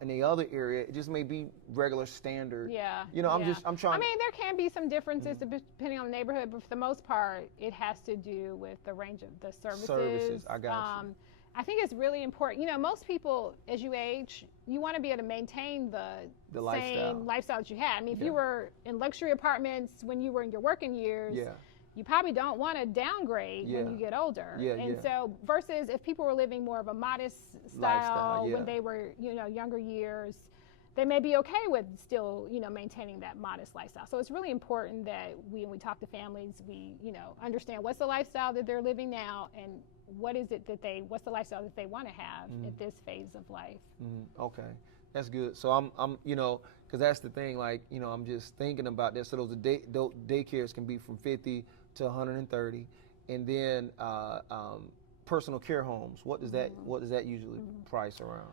the other area it just may be regular standard. You know, I'm trying. I mean, there can be some differences depending on the neighborhood, but for the most part, it has to do with the range of the services. I got you. I think it's really important. You know, most people, as you age, you want to be able to maintain the same lifestyle that you had. I mean, if you were in luxury apartments when you were in your working years, you probably don't want to downgrade when you get older. So versus if people were living more of a modest style when they were, you know, younger years, they may be okay with still, you know, maintaining that modest lifestyle. So it's really important that when we talk to families, we, you know, understand what's the lifestyle that they're living now and what's the lifestyle that they want to have at this phase of life. Okay, that's good. So I'm you know, because that's the thing, like, you know, I'm just thinking about this. So those daycares can be from 50 to 130, and then personal care homes. What does that usually price around?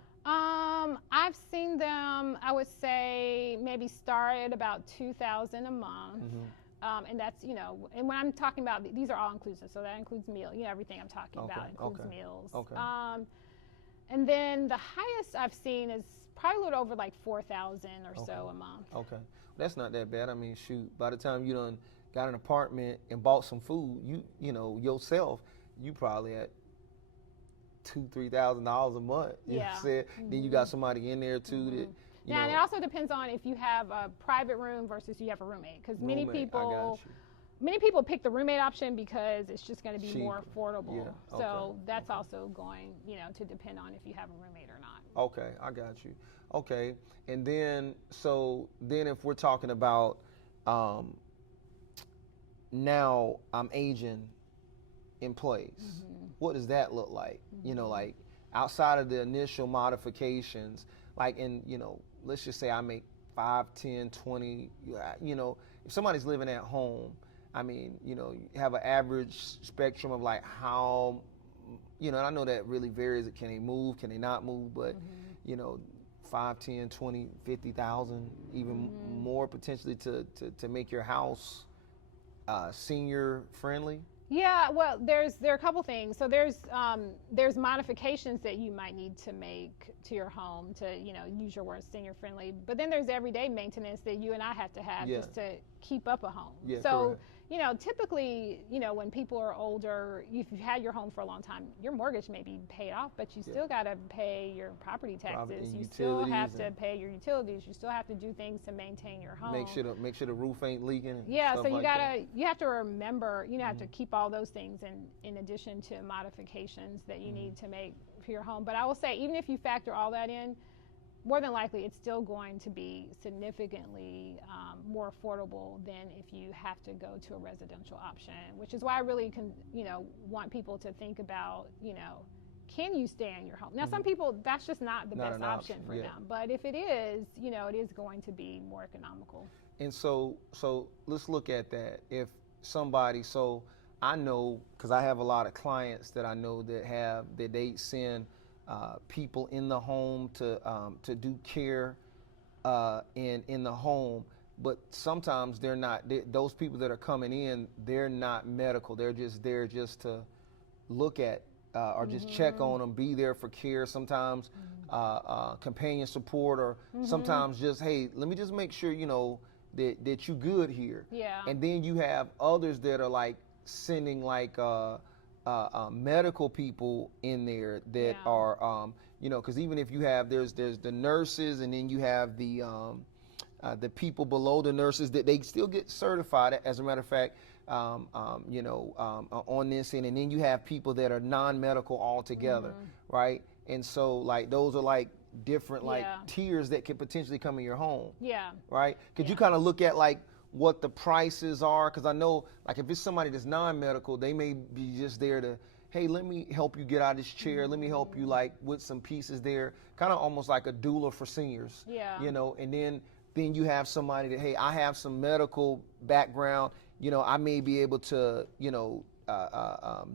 I've seen them, I would say maybe start at about $2,000 a month. And that's, you know, and when I'm talking about, these are all inclusive, so that includes meal, you know, everything I'm talking about includes meals. And then the highest I've seen is probably a little over like $4,000 or so a month. Okay, that's not that bad. I mean, shoot, by the time you done got an apartment and bought some food, you know yourself, you probably at $2,000-$3,000 a month. You know what I'm saying? Then you got somebody in there too that. Yeah, and it also depends on if you have a private room versus you have a roommate, because many people pick the roommate option because it's just going to be more affordable. So that's also going, you know, to depend on if you have a roommate or not. Okay, I got you. Okay, and then if we're talking about now I'm aging in place, what does that look like? You know, like outside of the initial modifications, like you know, let's just say I make 5, 10, 20, you know, if somebody's living at home, I mean, you know, you have an average spectrum of like how, you know, and I know that really varies. Can they move? Can they not move? But, you know, 5, 10, 20, 50,000, even more potentially to make your house senior friendly? Yeah, well, there are a couple things. So there's modifications that you might need to make to your home to, you know, use your word senior friendly. But then there's everyday maintenance that you and I have to have just to keep up a home. Yeah, so, correct. you know, typically, you know, when people are older, if you've had your home for a long time, your mortgage may be paid off, but you still got to pay your property taxes. You still have to pay your utilities. You still have to do things to maintain your home. Make sure the roof ain't leaking. Yeah, so you like you have to remember, you know, have to keep all those things in addition to modifications that you need to make for your home. But I will say, even if you factor all that in, more than likely it's still going to be significantly more affordable than if you have to go to a residential option, which is why I really want people to think about, you know, can you stay in your home? Now, some people, that's just not the best option for them. But if it is, you know, it is going to be more economical. And so let's look at that. If somebody, so I know, because I have a lot of clients that I know that they send people in the home to do care in the home, but sometimes they're not. Those people that are coming in, they're not medical. They're just there just to look at or just check on them, be there for care. Sometimes companion support, or sometimes just, hey, let me just make sure, you know, that you good here. Yeah. And then you have others that are like sending like medical people in there that are, you know, because even if you have, there's the nurses, and then you have the people below the nurses that they still get certified, as a matter of fact, you know, on this end. And then you have people that are non-medical altogether, right? And so like those are like different like tiers that could potentially come in your home. Yeah. Right? Could you kind of look at like what the prices are? Because I know like if it's somebody that's non-medical, they may be just there to, hey, let me help you get out of this chair. Let me help you like with some pieces there. Kind of almost like a doula for seniors. Yeah. You know, and then you have somebody that, hey, I have some medical background. You know, I may be able to, you know,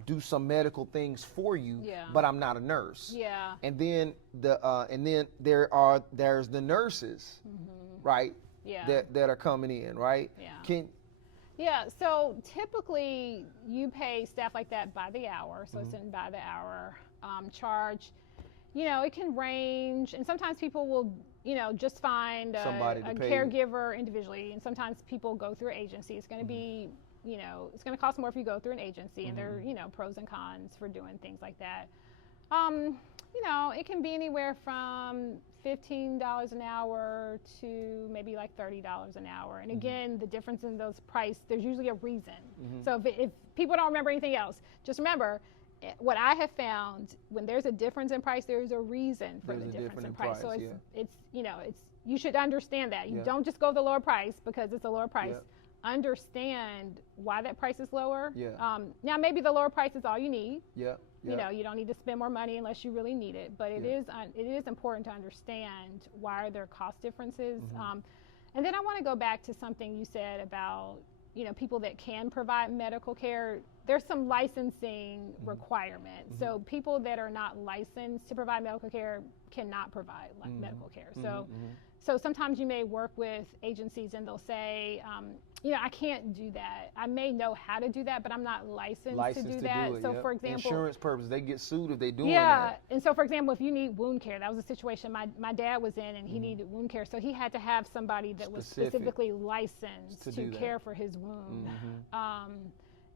do some medical things for you, but I'm not a nurse. Yeah. And then there's the nurses, right? Yeah. That are coming in, right? Yeah. So typically you pay staff like that by the hour. So it's in by the hour charge. You know, it can range, and sometimes people will, you know, just find a caregiver individually, and sometimes people go through an agency. It's going to be, you know, it's going to cost more if you go through an agency, and there are, you know, pros and cons for doing things like that. You know, it can be anywhere from $15 an hour to maybe like $30 an hour. And again, the difference in those price, there's usually a reason. So if people don't remember anything else, just remember, what I have found, when there's a difference in price, there's a reason for the difference in price. So it's you know, you should understand that. You don't just go the lower price because it's a lower price. Understand why that price is lower. Now maybe the lower price is all you need. You know, you don't need to spend more money unless you really need it. But it is important to understand why are there cost differences. And then I want to go back to something you said about, you know, people that can provide medical care. There's some licensing requirements. So people that are not licensed to provide medical care cannot provide medical care. So sometimes you may work with agencies and they'll say, you know, I can't do that. I may know how to do that, but I'm not licensed to do that. So for example, insurance purposes, they get sued if they do that. Yeah, and so for example, if you need wound care, that was a situation my dad was in, and he needed wound care. So he had to have somebody that was specifically licensed to care for his wound.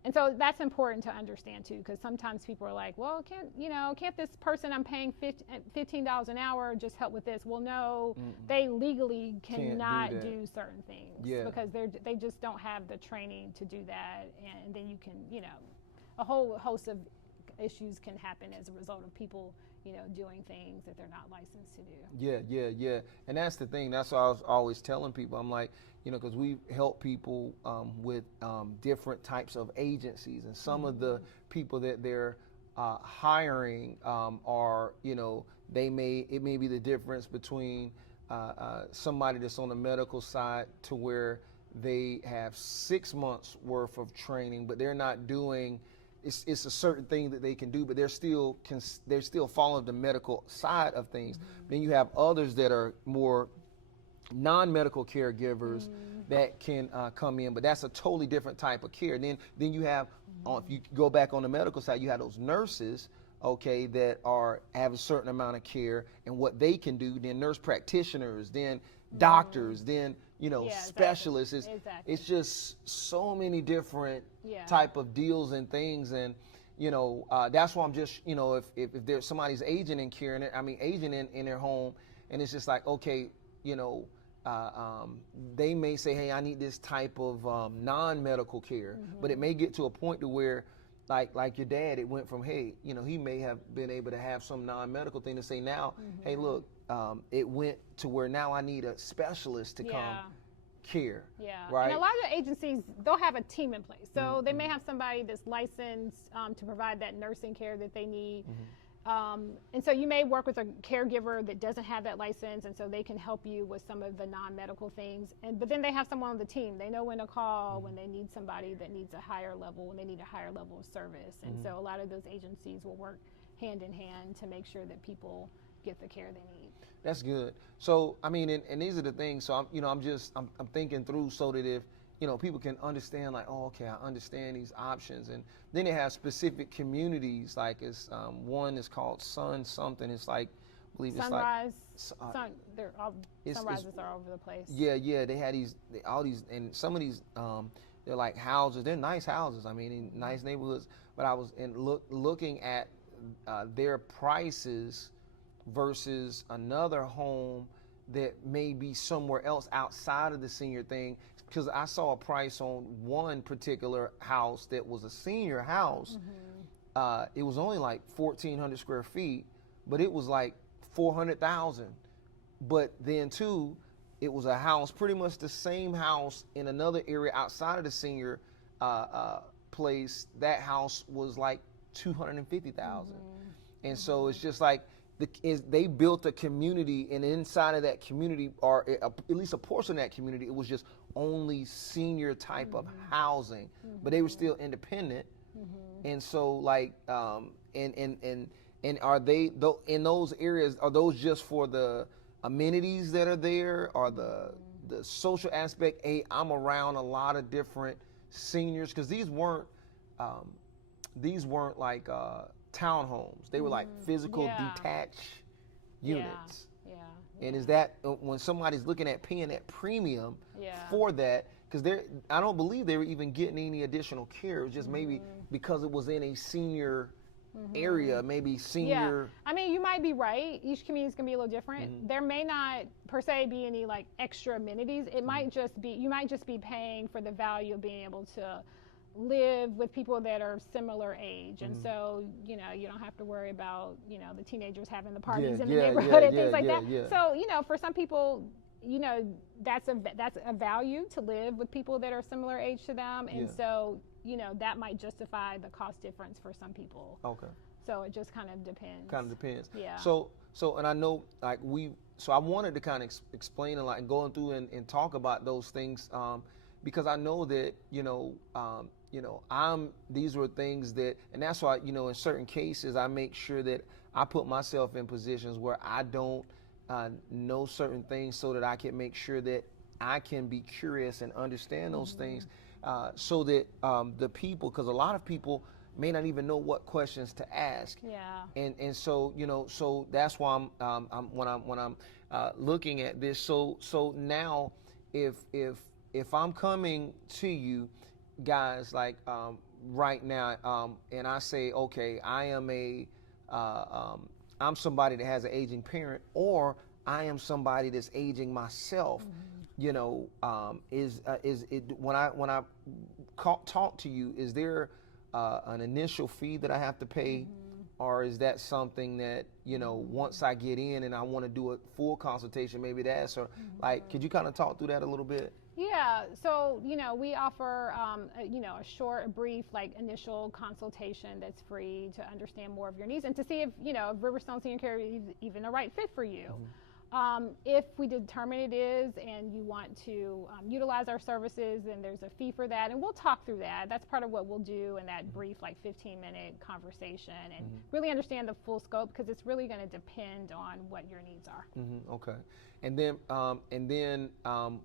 And so that's important to understand too, because sometimes people are like, well, can't this person I'm paying $15 an hour just help with this? Well, no, they legally cannot do certain things because they just don't have the training to do that. And then you can, you know, a whole host of issues can happen as a result of people, you know, doing things that they're not licensed to do. Yeah. And that's the thing. That's what I was always telling people. I'm like, you know, because we help people with different types of agencies, and some of the people that they're hiring are, you know, it may be the difference between somebody that's on the medical side to where they have 6 months worth of training, but they're not doing. It's a certain thing that they can do, but they're still following the medical side of things. Then you have others that are more non-medical caregivers that can come in, but that's a totally different type of care. Then you have, if you go back on the medical side, you have those nurses, okay, that have a certain amount of care and what they can do. Then nurse practitioners, then doctors, then specialists. It's just so many different type of deals and things, and that's why I'm just if there's somebody's aging in care, and aging in their home, and it's just like, okay, they may say, hey, I need this type of non-medical care, but it may get to a point to where, like your dad, it went from, hey, he may have been able to have some non-medical thing to say now, hey, look, it went to where now I need a specialist to come care. Yeah. Right. And a lot of the agencies, they'll have a team in place. So they may have somebody that's licensed to provide that nursing care that they need. And so you may work with a caregiver that doesn't have that license, and so they can help you with some of the non-medical things. But then they have someone on the team. They know when to call when they need somebody that needs a higher level, when they need a higher level of service. And so a lot of those agencies will work hand in hand to make sure that people get the care they need. That's good. So and these are the things. So I'm thinking through so that if people can understand, like, oh, okay, I understand these options. And then they have specific communities, like it's one is called Sun something. It's like, I believe it's Sunrise. Sunrises are over the place. Yeah. They had all these, and some of these, they're like houses. They're nice houses. In nice neighborhoods. But I was looking at their prices versus another home that may be somewhere else outside of the senior thing. Because I saw a price on one particular house that was a senior house. It was only like 1,400 square feet, but it was like 400,000. But then too, it was a house, pretty much the same house in another area outside of the senior place. That house was like 250,000. And so it's just like, they built a community, and inside of that community, or at least a portion of that community, it was just only senior type of housing, but they were still independent. And so, like, and are they in those areas? Are those just for the amenities that are there, or the social aspect? Hey, I'm around a lot of different seniors, because these weren't like townhomes. They were like physical detached units. And is that when somebody's looking at paying that premium for that, because I don't believe they were even getting any additional care. It was just maybe because it was in a senior area, maybe senior. Yeah. You might be right. Each community is going to be a little different. There may not per se be any like extra amenities. It might just be, you might just be paying for the value of being able to live with people that are similar age. And so, you don't have to worry about, the teenagers having the parties in the neighborhood and things like that. So, for some people, that's a value to live with people that are similar age to them. And so, that might justify the cost difference for some people. Okay. So it just kind of depends. Yeah. So, and I know, like, so I wanted to kind of explain a lot and going through and talk about those things, because I know that, these were things that, and that's why, in certain cases, I make sure that I put myself in positions where I don't know certain things, so that I can make sure that I can be curious and understand those things, so that the people, because a lot of people may not even know what questions to ask. Yeah. And so, so that's why when I'm looking at this. So now, if I'm coming to you guys, like, right now, and I say, okay, I am I'm somebody that has an aging parent, or I am somebody that's aging myself. Is it when I talk to you, is there an initial fee that I have to pay, or is that something that once I get in and I want to do a full consultation, maybe that's, or like, could you kind of talk through that a little bit? Yeah, so, we offer, a short, brief, like, initial consultation that's free to understand more of your needs and to see if, if Riverstone Senior Care is even a right fit for you. If we determine it is and you want to utilize our services, then there's a fee for that, and we'll talk through that. That's part of what we'll do in that brief, like 15-minute conversation, and really understand the full scope, because it's really going to depend on what your needs are. Okay. And then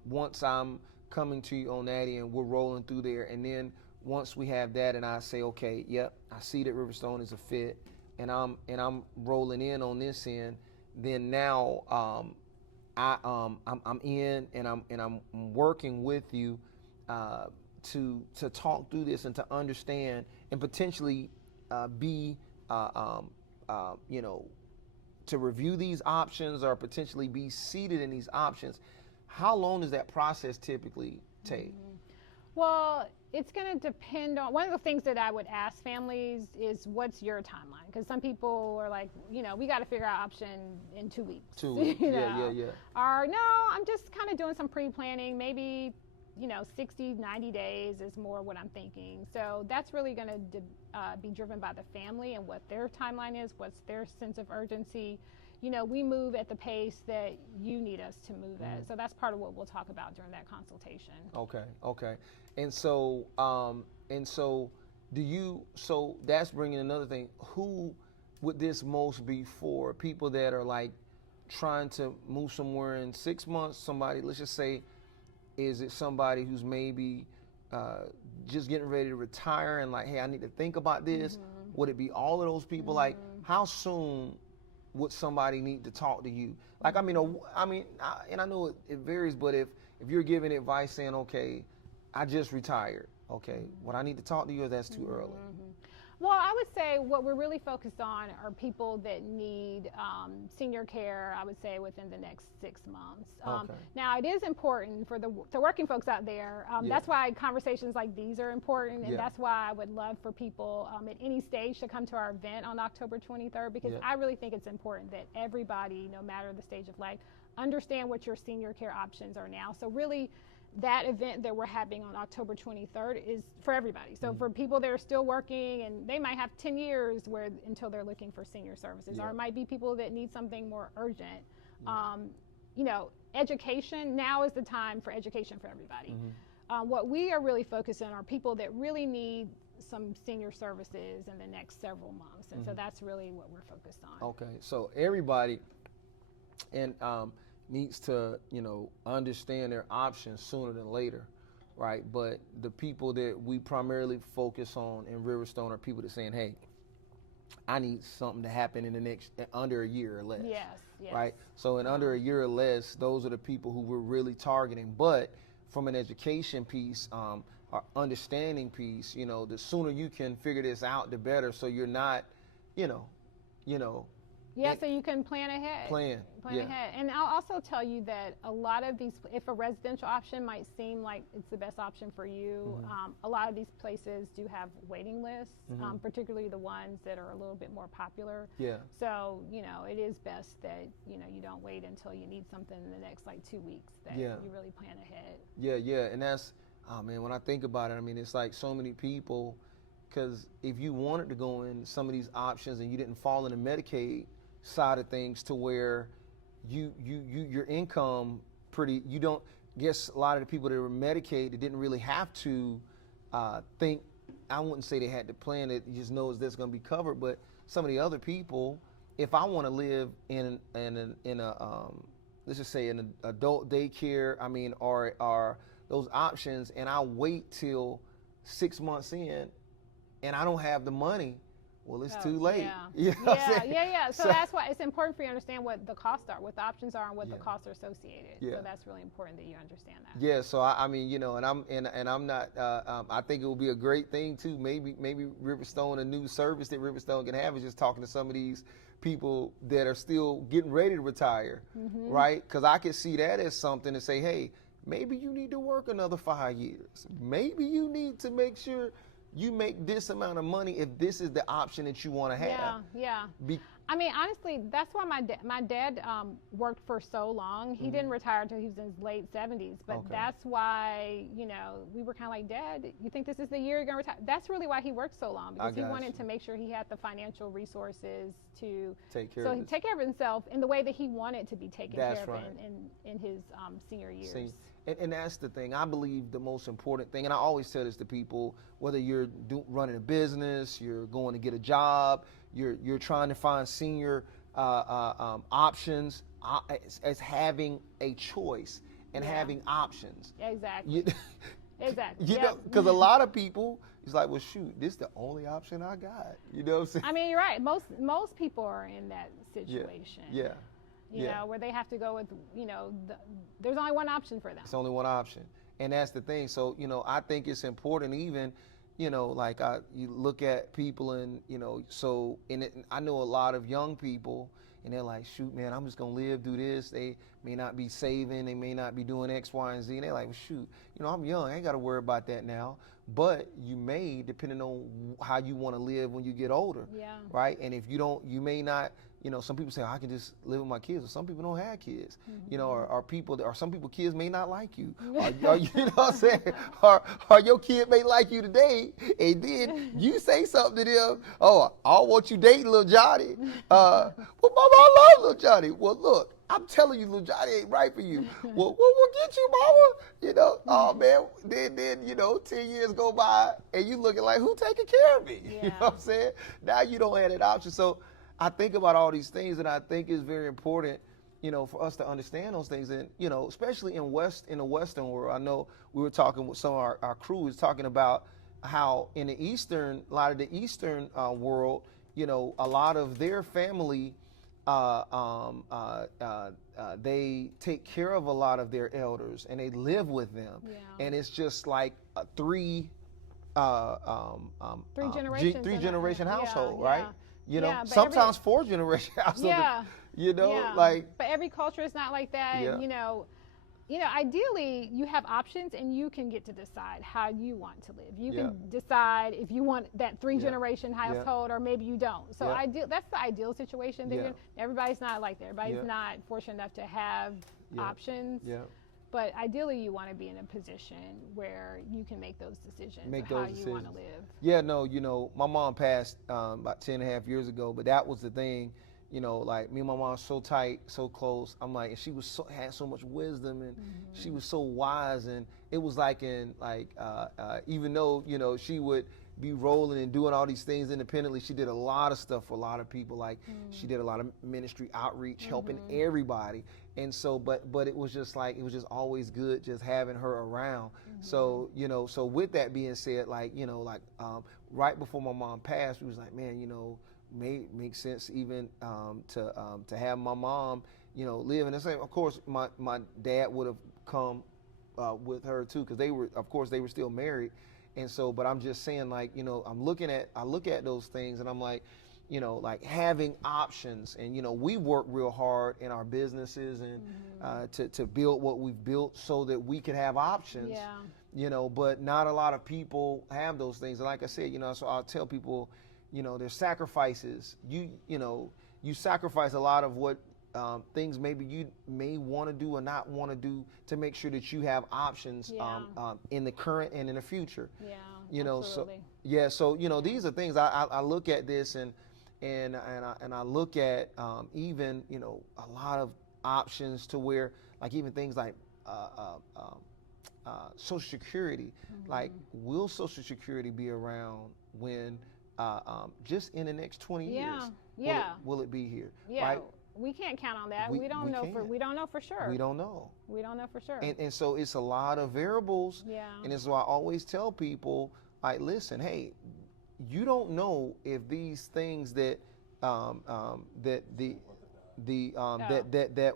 once I'm coming to you on that end, we're rolling through there, and then once we have that, and I say, okay, yep, I see that Riverstone is a fit, and I'm rolling in on this end. Then now I'm in, and I'm working with you to talk through this and to understand and potentially be to review these options or potentially be seated in these options. How long does that process typically take? Well, it's going to depend on, one of the things that I would ask families is, what's your timeline? Because some people are like, we got to figure out option in 2 weeks. 2 weeks, yeah. Or no, I'm just kind of doing some pre-planning, maybe 60, 90 days is more what I'm thinking. So that's really going to be driven by the family and what their timeline is, what's their sense of urgency. We move at the pace that you need us to move at. So that's part of what we'll talk about during that consultation. Okay. And so so that's bringing another thing. Who would this most be for? People that are like trying to move somewhere in 6 months, somebody, let's just say, is it somebody who's maybe just getting ready to retire and like, hey, I need to think about this? Would it be all of those people? Like, how soon would somebody need to talk to you? Like, and I know it varies, but if you're giving advice saying, okay, I just retired, okay, what I need to talk to you, is that's too early? Well, I would say what we're really focused on are people that need senior care, I would say, within the next 6 months. Now, it is important for the working folks out there. That's why conversations like these are important, and that's why I would love for people at any stage to come to our event on October 23rd, because I really think it's important that everybody, no matter the stage of life, understand what your senior care options are now. So really, that event that we're having on October 23rd is for everybody. So for people that are still working, and they might have 10 years until they're looking for senior services, or it might be people that need something more urgent. Education, now is the time for education for everybody. What we are really focused on are people that really need some senior services in the next several months. And so that's really what we're focused on. Okay, so everybody needs to, understand their options sooner than later, right? But the people that we primarily focus on in Riverstone are people that saying, hey, I need something to happen in the next, under a year or less. Yes. Right? So in under a year or less, those are the people who we're really targeting. But from an education piece, or understanding piece, the sooner you can figure this out, the better. So you're not, so you can plan ahead. Plan ahead. And I'll also tell you that a lot of these, if a residential option might seem like it's the best option for you, a lot of these places do have waiting lists, particularly the ones that are a little bit more popular. So, it is best that, you don't wait until you need something in the next 2 weeks, that you really plan ahead. And that's, when I think about it, it's like so many people, because if you wanted to go in some of these options and you didn't fall in the Medicaid side of things to where your income you don't, guess a lot of the people that were Medicaid didn't really have to think, I wouldn't say they had to plan it, you just know that's going to be covered, but some of the other people, if I want to live in a let's just say an adult daycare, or those options, and I wait till 6 months in and I don't have the money, well, it's too late. So that's why it's important for you to understand what the costs are, what the options are, and what the costs are associated. So that's really important that you understand that. Yeah. So I'm not. I think it will be a great thing too. Maybe Riverstone, a new service that Riverstone can have, is just talking to some of these people that are still getting ready to retire, right? Because I could see that as something to say, hey, maybe you need to work another 5 years. Maybe you need to make sure you make this amount of money if this is the option that you want to have. I mean, honestly, that's why my dad worked for so long. He didn't retire until he was in his late 70s. But that's why, we were kind of like, Dad, you think this is the year you're going to retire? That's really why he worked so long, because he wanted to make sure he had the financial resources to take care of himself in the way that he wanted to be taken care of in his senior years. See, and that's the thing. I believe the most important thing, and I always tell this to people, whether you're running a business, you're going to get a job, you're trying to find senior options, as having a choice and having options. Exactly. Exactly. Because a lot of people, it's like, well, shoot, this is the only option I got. You know what I'm saying? I mean, you're right. Most people are in that situation. Yeah. You know, where they have to go with, there's only one option for them. It's only one option. And that's the thing. So, I think it's important even, like you look at people and, I know a lot of young people and they're like, shoot, man, I'm just going to live, do this. They may not be saving. They may not be doing X, Y, and Z. And they're like, well, shoot, I'm young. I ain't got to worry about that now. But you may, depending on how you want to live when you get older. Yeah. Right? And if you don't, you may not, some people say, I can just live with my kids. Or some people don't have kids. Or some people, kids may not like you. Or you know what I'm saying? Or your kid may like you today, and then you say something to them, oh, I don't want you dating Lil Johnny. Well, Mama, I love Lil Johnny. Well, look, I'm telling you, Lil Johnny ain't right for you. Well, we'll get you, Mama. Oh, man, then 10 years go by, and you looking like, who taking care of me? Yeah. You know what I'm saying? Now you don't have that option. So I think about all these things, and I think it's very important, for us to understand those things. And, especially in the Western world, I know we were talking with some of our crew was talking about how in a lot of the Eastern world, a lot of their family, they take care of a lot of their elders and they live with them. Yeah. And it's just like a three generation household, right? Sometimes 4 generation household. But every culture is not like that. Yeah. Ideally you have options and you can get to decide how you want to live. You can decide if you want that 3 generation household or maybe you don't. So that's the ideal situation. Everybody's not like that. Everybody's not fortunate enough to have options. Yeah. But ideally you want to be in a position where you can make those decisions how you want to live. Yeah, no, my mom passed about 10.5 years ago, but that was the thing. Like me and my mom so tight, so close. I'm like, and she was had so much wisdom, and she was so wise, and it was like even though she would be rolling and doing all these things independently, she did a lot of stuff for a lot of people. Like she did a lot of ministry outreach, helping everybody. And so, but it was just like, it was just always good just having her around. So, so with that being said, right before my mom passed, we was like, man, make sense even to have my mom, live. And the same, of course, my dad would have come with her too, because they were still married. And so, but I'm just saying, like, I look at those things and I'm like, like having options. And, we work real hard in our businesses and to build what we've built so that we can have options. Yeah. But not a lot of people have those things. And like I said, so I'll tell people, there's sacrifices. You sacrifice a lot of what things maybe you may want to do or not want to do to make sure that you have options in the current and in the future. Yeah, absolutely. So these are things I look at this and I look at even a lot of options to where, like, even things like Social Security. Like, will Social Security be around when just in the next 20 years? Yeah. Will it be here? Yeah. Right? We can't count on that. We don't know for sure. We don't know. We don't know for sure. And so it's a lot of variables. Yeah. And it's why I always tell people, like, listen, hey, you don't know if these things that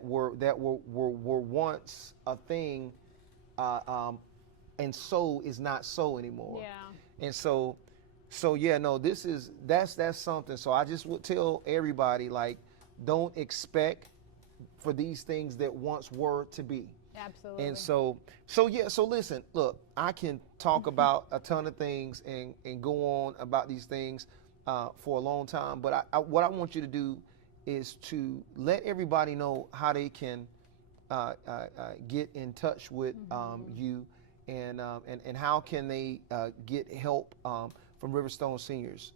were once a thing, and so is not so anymore. Yeah. And so that's something. So I just would tell everybody, like, don't expect for these things that once were to be. Absolutely. And so listen, look, I can talk about a ton of things and go on about these things for a long time, but what I want you to do is to let everybody know how they can get in touch with you, and how can they get help from Riverstone Seniors.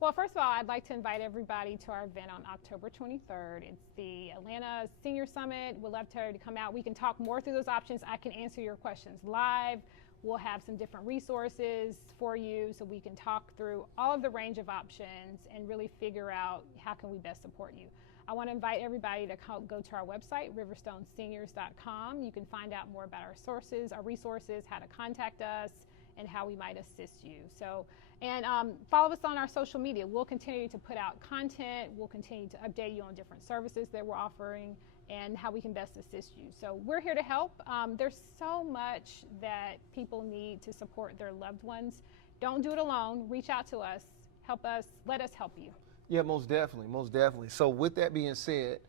Well, first of all, I'd like to invite everybody to our event on October 23rd. It's the Atlanta Senior Summit. We'd love to come out. We can talk more through those options. I can answer your questions live. We'll have some different resources for you so we can talk through all of the range of options and really figure out how can we best support you. I want to invite everybody to go to our website, riverstoneseniors.com. You can find out more about our sources, our resources, how to contact us, and how we might assist you. So, and follow us on our social media. We'll continue to put out content. We'll continue to update you on different services that we're offering and how we can best assist you. So we're here to help. There's so much that people need to support their loved ones. Don't do it alone. Reach out to us. Help us. Let us help you. Yeah, most definitely, most definitely. So with that being said,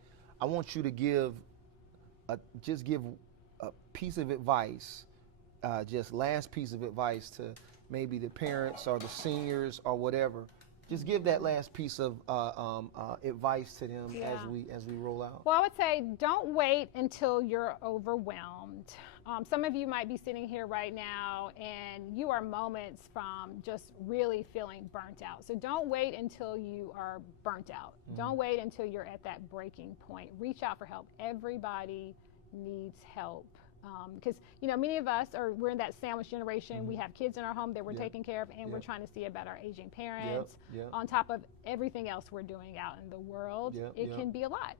I want you to give a piece of advice, just last piece of advice to maybe the parents or the seniors or whatever. Just give that last piece of advice to them as we roll out. Well, I would say don't wait until you're overwhelmed. Some of you might be sitting here right now and you are moments from just really feeling burnt out. So don't wait until you are burnt out. Don't wait until you're at that breaking point. Reach out for help. Everybody needs help. Because, you know, many of us we're in that sandwich generation. We have kids in our home that we're taking care of, and we're trying to see about our aging parents. On top of everything else we're doing out in the world, it can be a lot.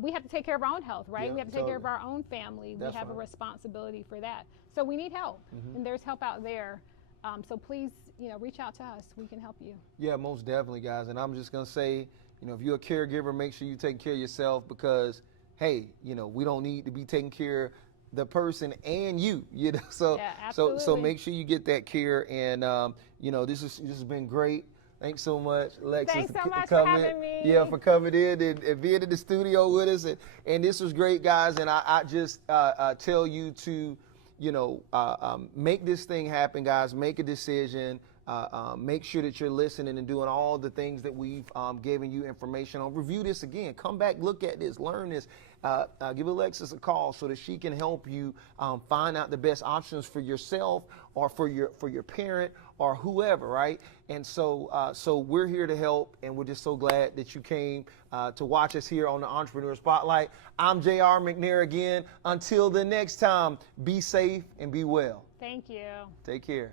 We have to take care of our own health, right? We have to take care of our own family. We have a responsibility for that. So we need help, and there's help out there. So please, you know, reach out to us. We can help you. Yeah, most definitely, guys. And I'm just going to say, you know, if you're a caregiver, make sure you take care of yourself because, hey, you know, we don't need to be taking care of the person and you know, so make sure you get that care. And you know, this has been great. Thanks so much, Alexis. Thanks so much for having me. Yeah, for coming in and being in the studio with us. And this was great, guys. And I just tell you to, you know, make this thing happen, guys. Make a decision. Make sure that you're listening and doing all the things that we've given you information on. Review this again. Come back, look at this, learn this. Give Alexis a call so that she can help you find out the best options for yourself or for your parent or whoever, right? And so we're here to help, and we're just so glad that you came to watch us here on the Entrepreneur Spotlight. I'm J.R. McNair again. Until the next time, be safe and be well. Thank you. Take care.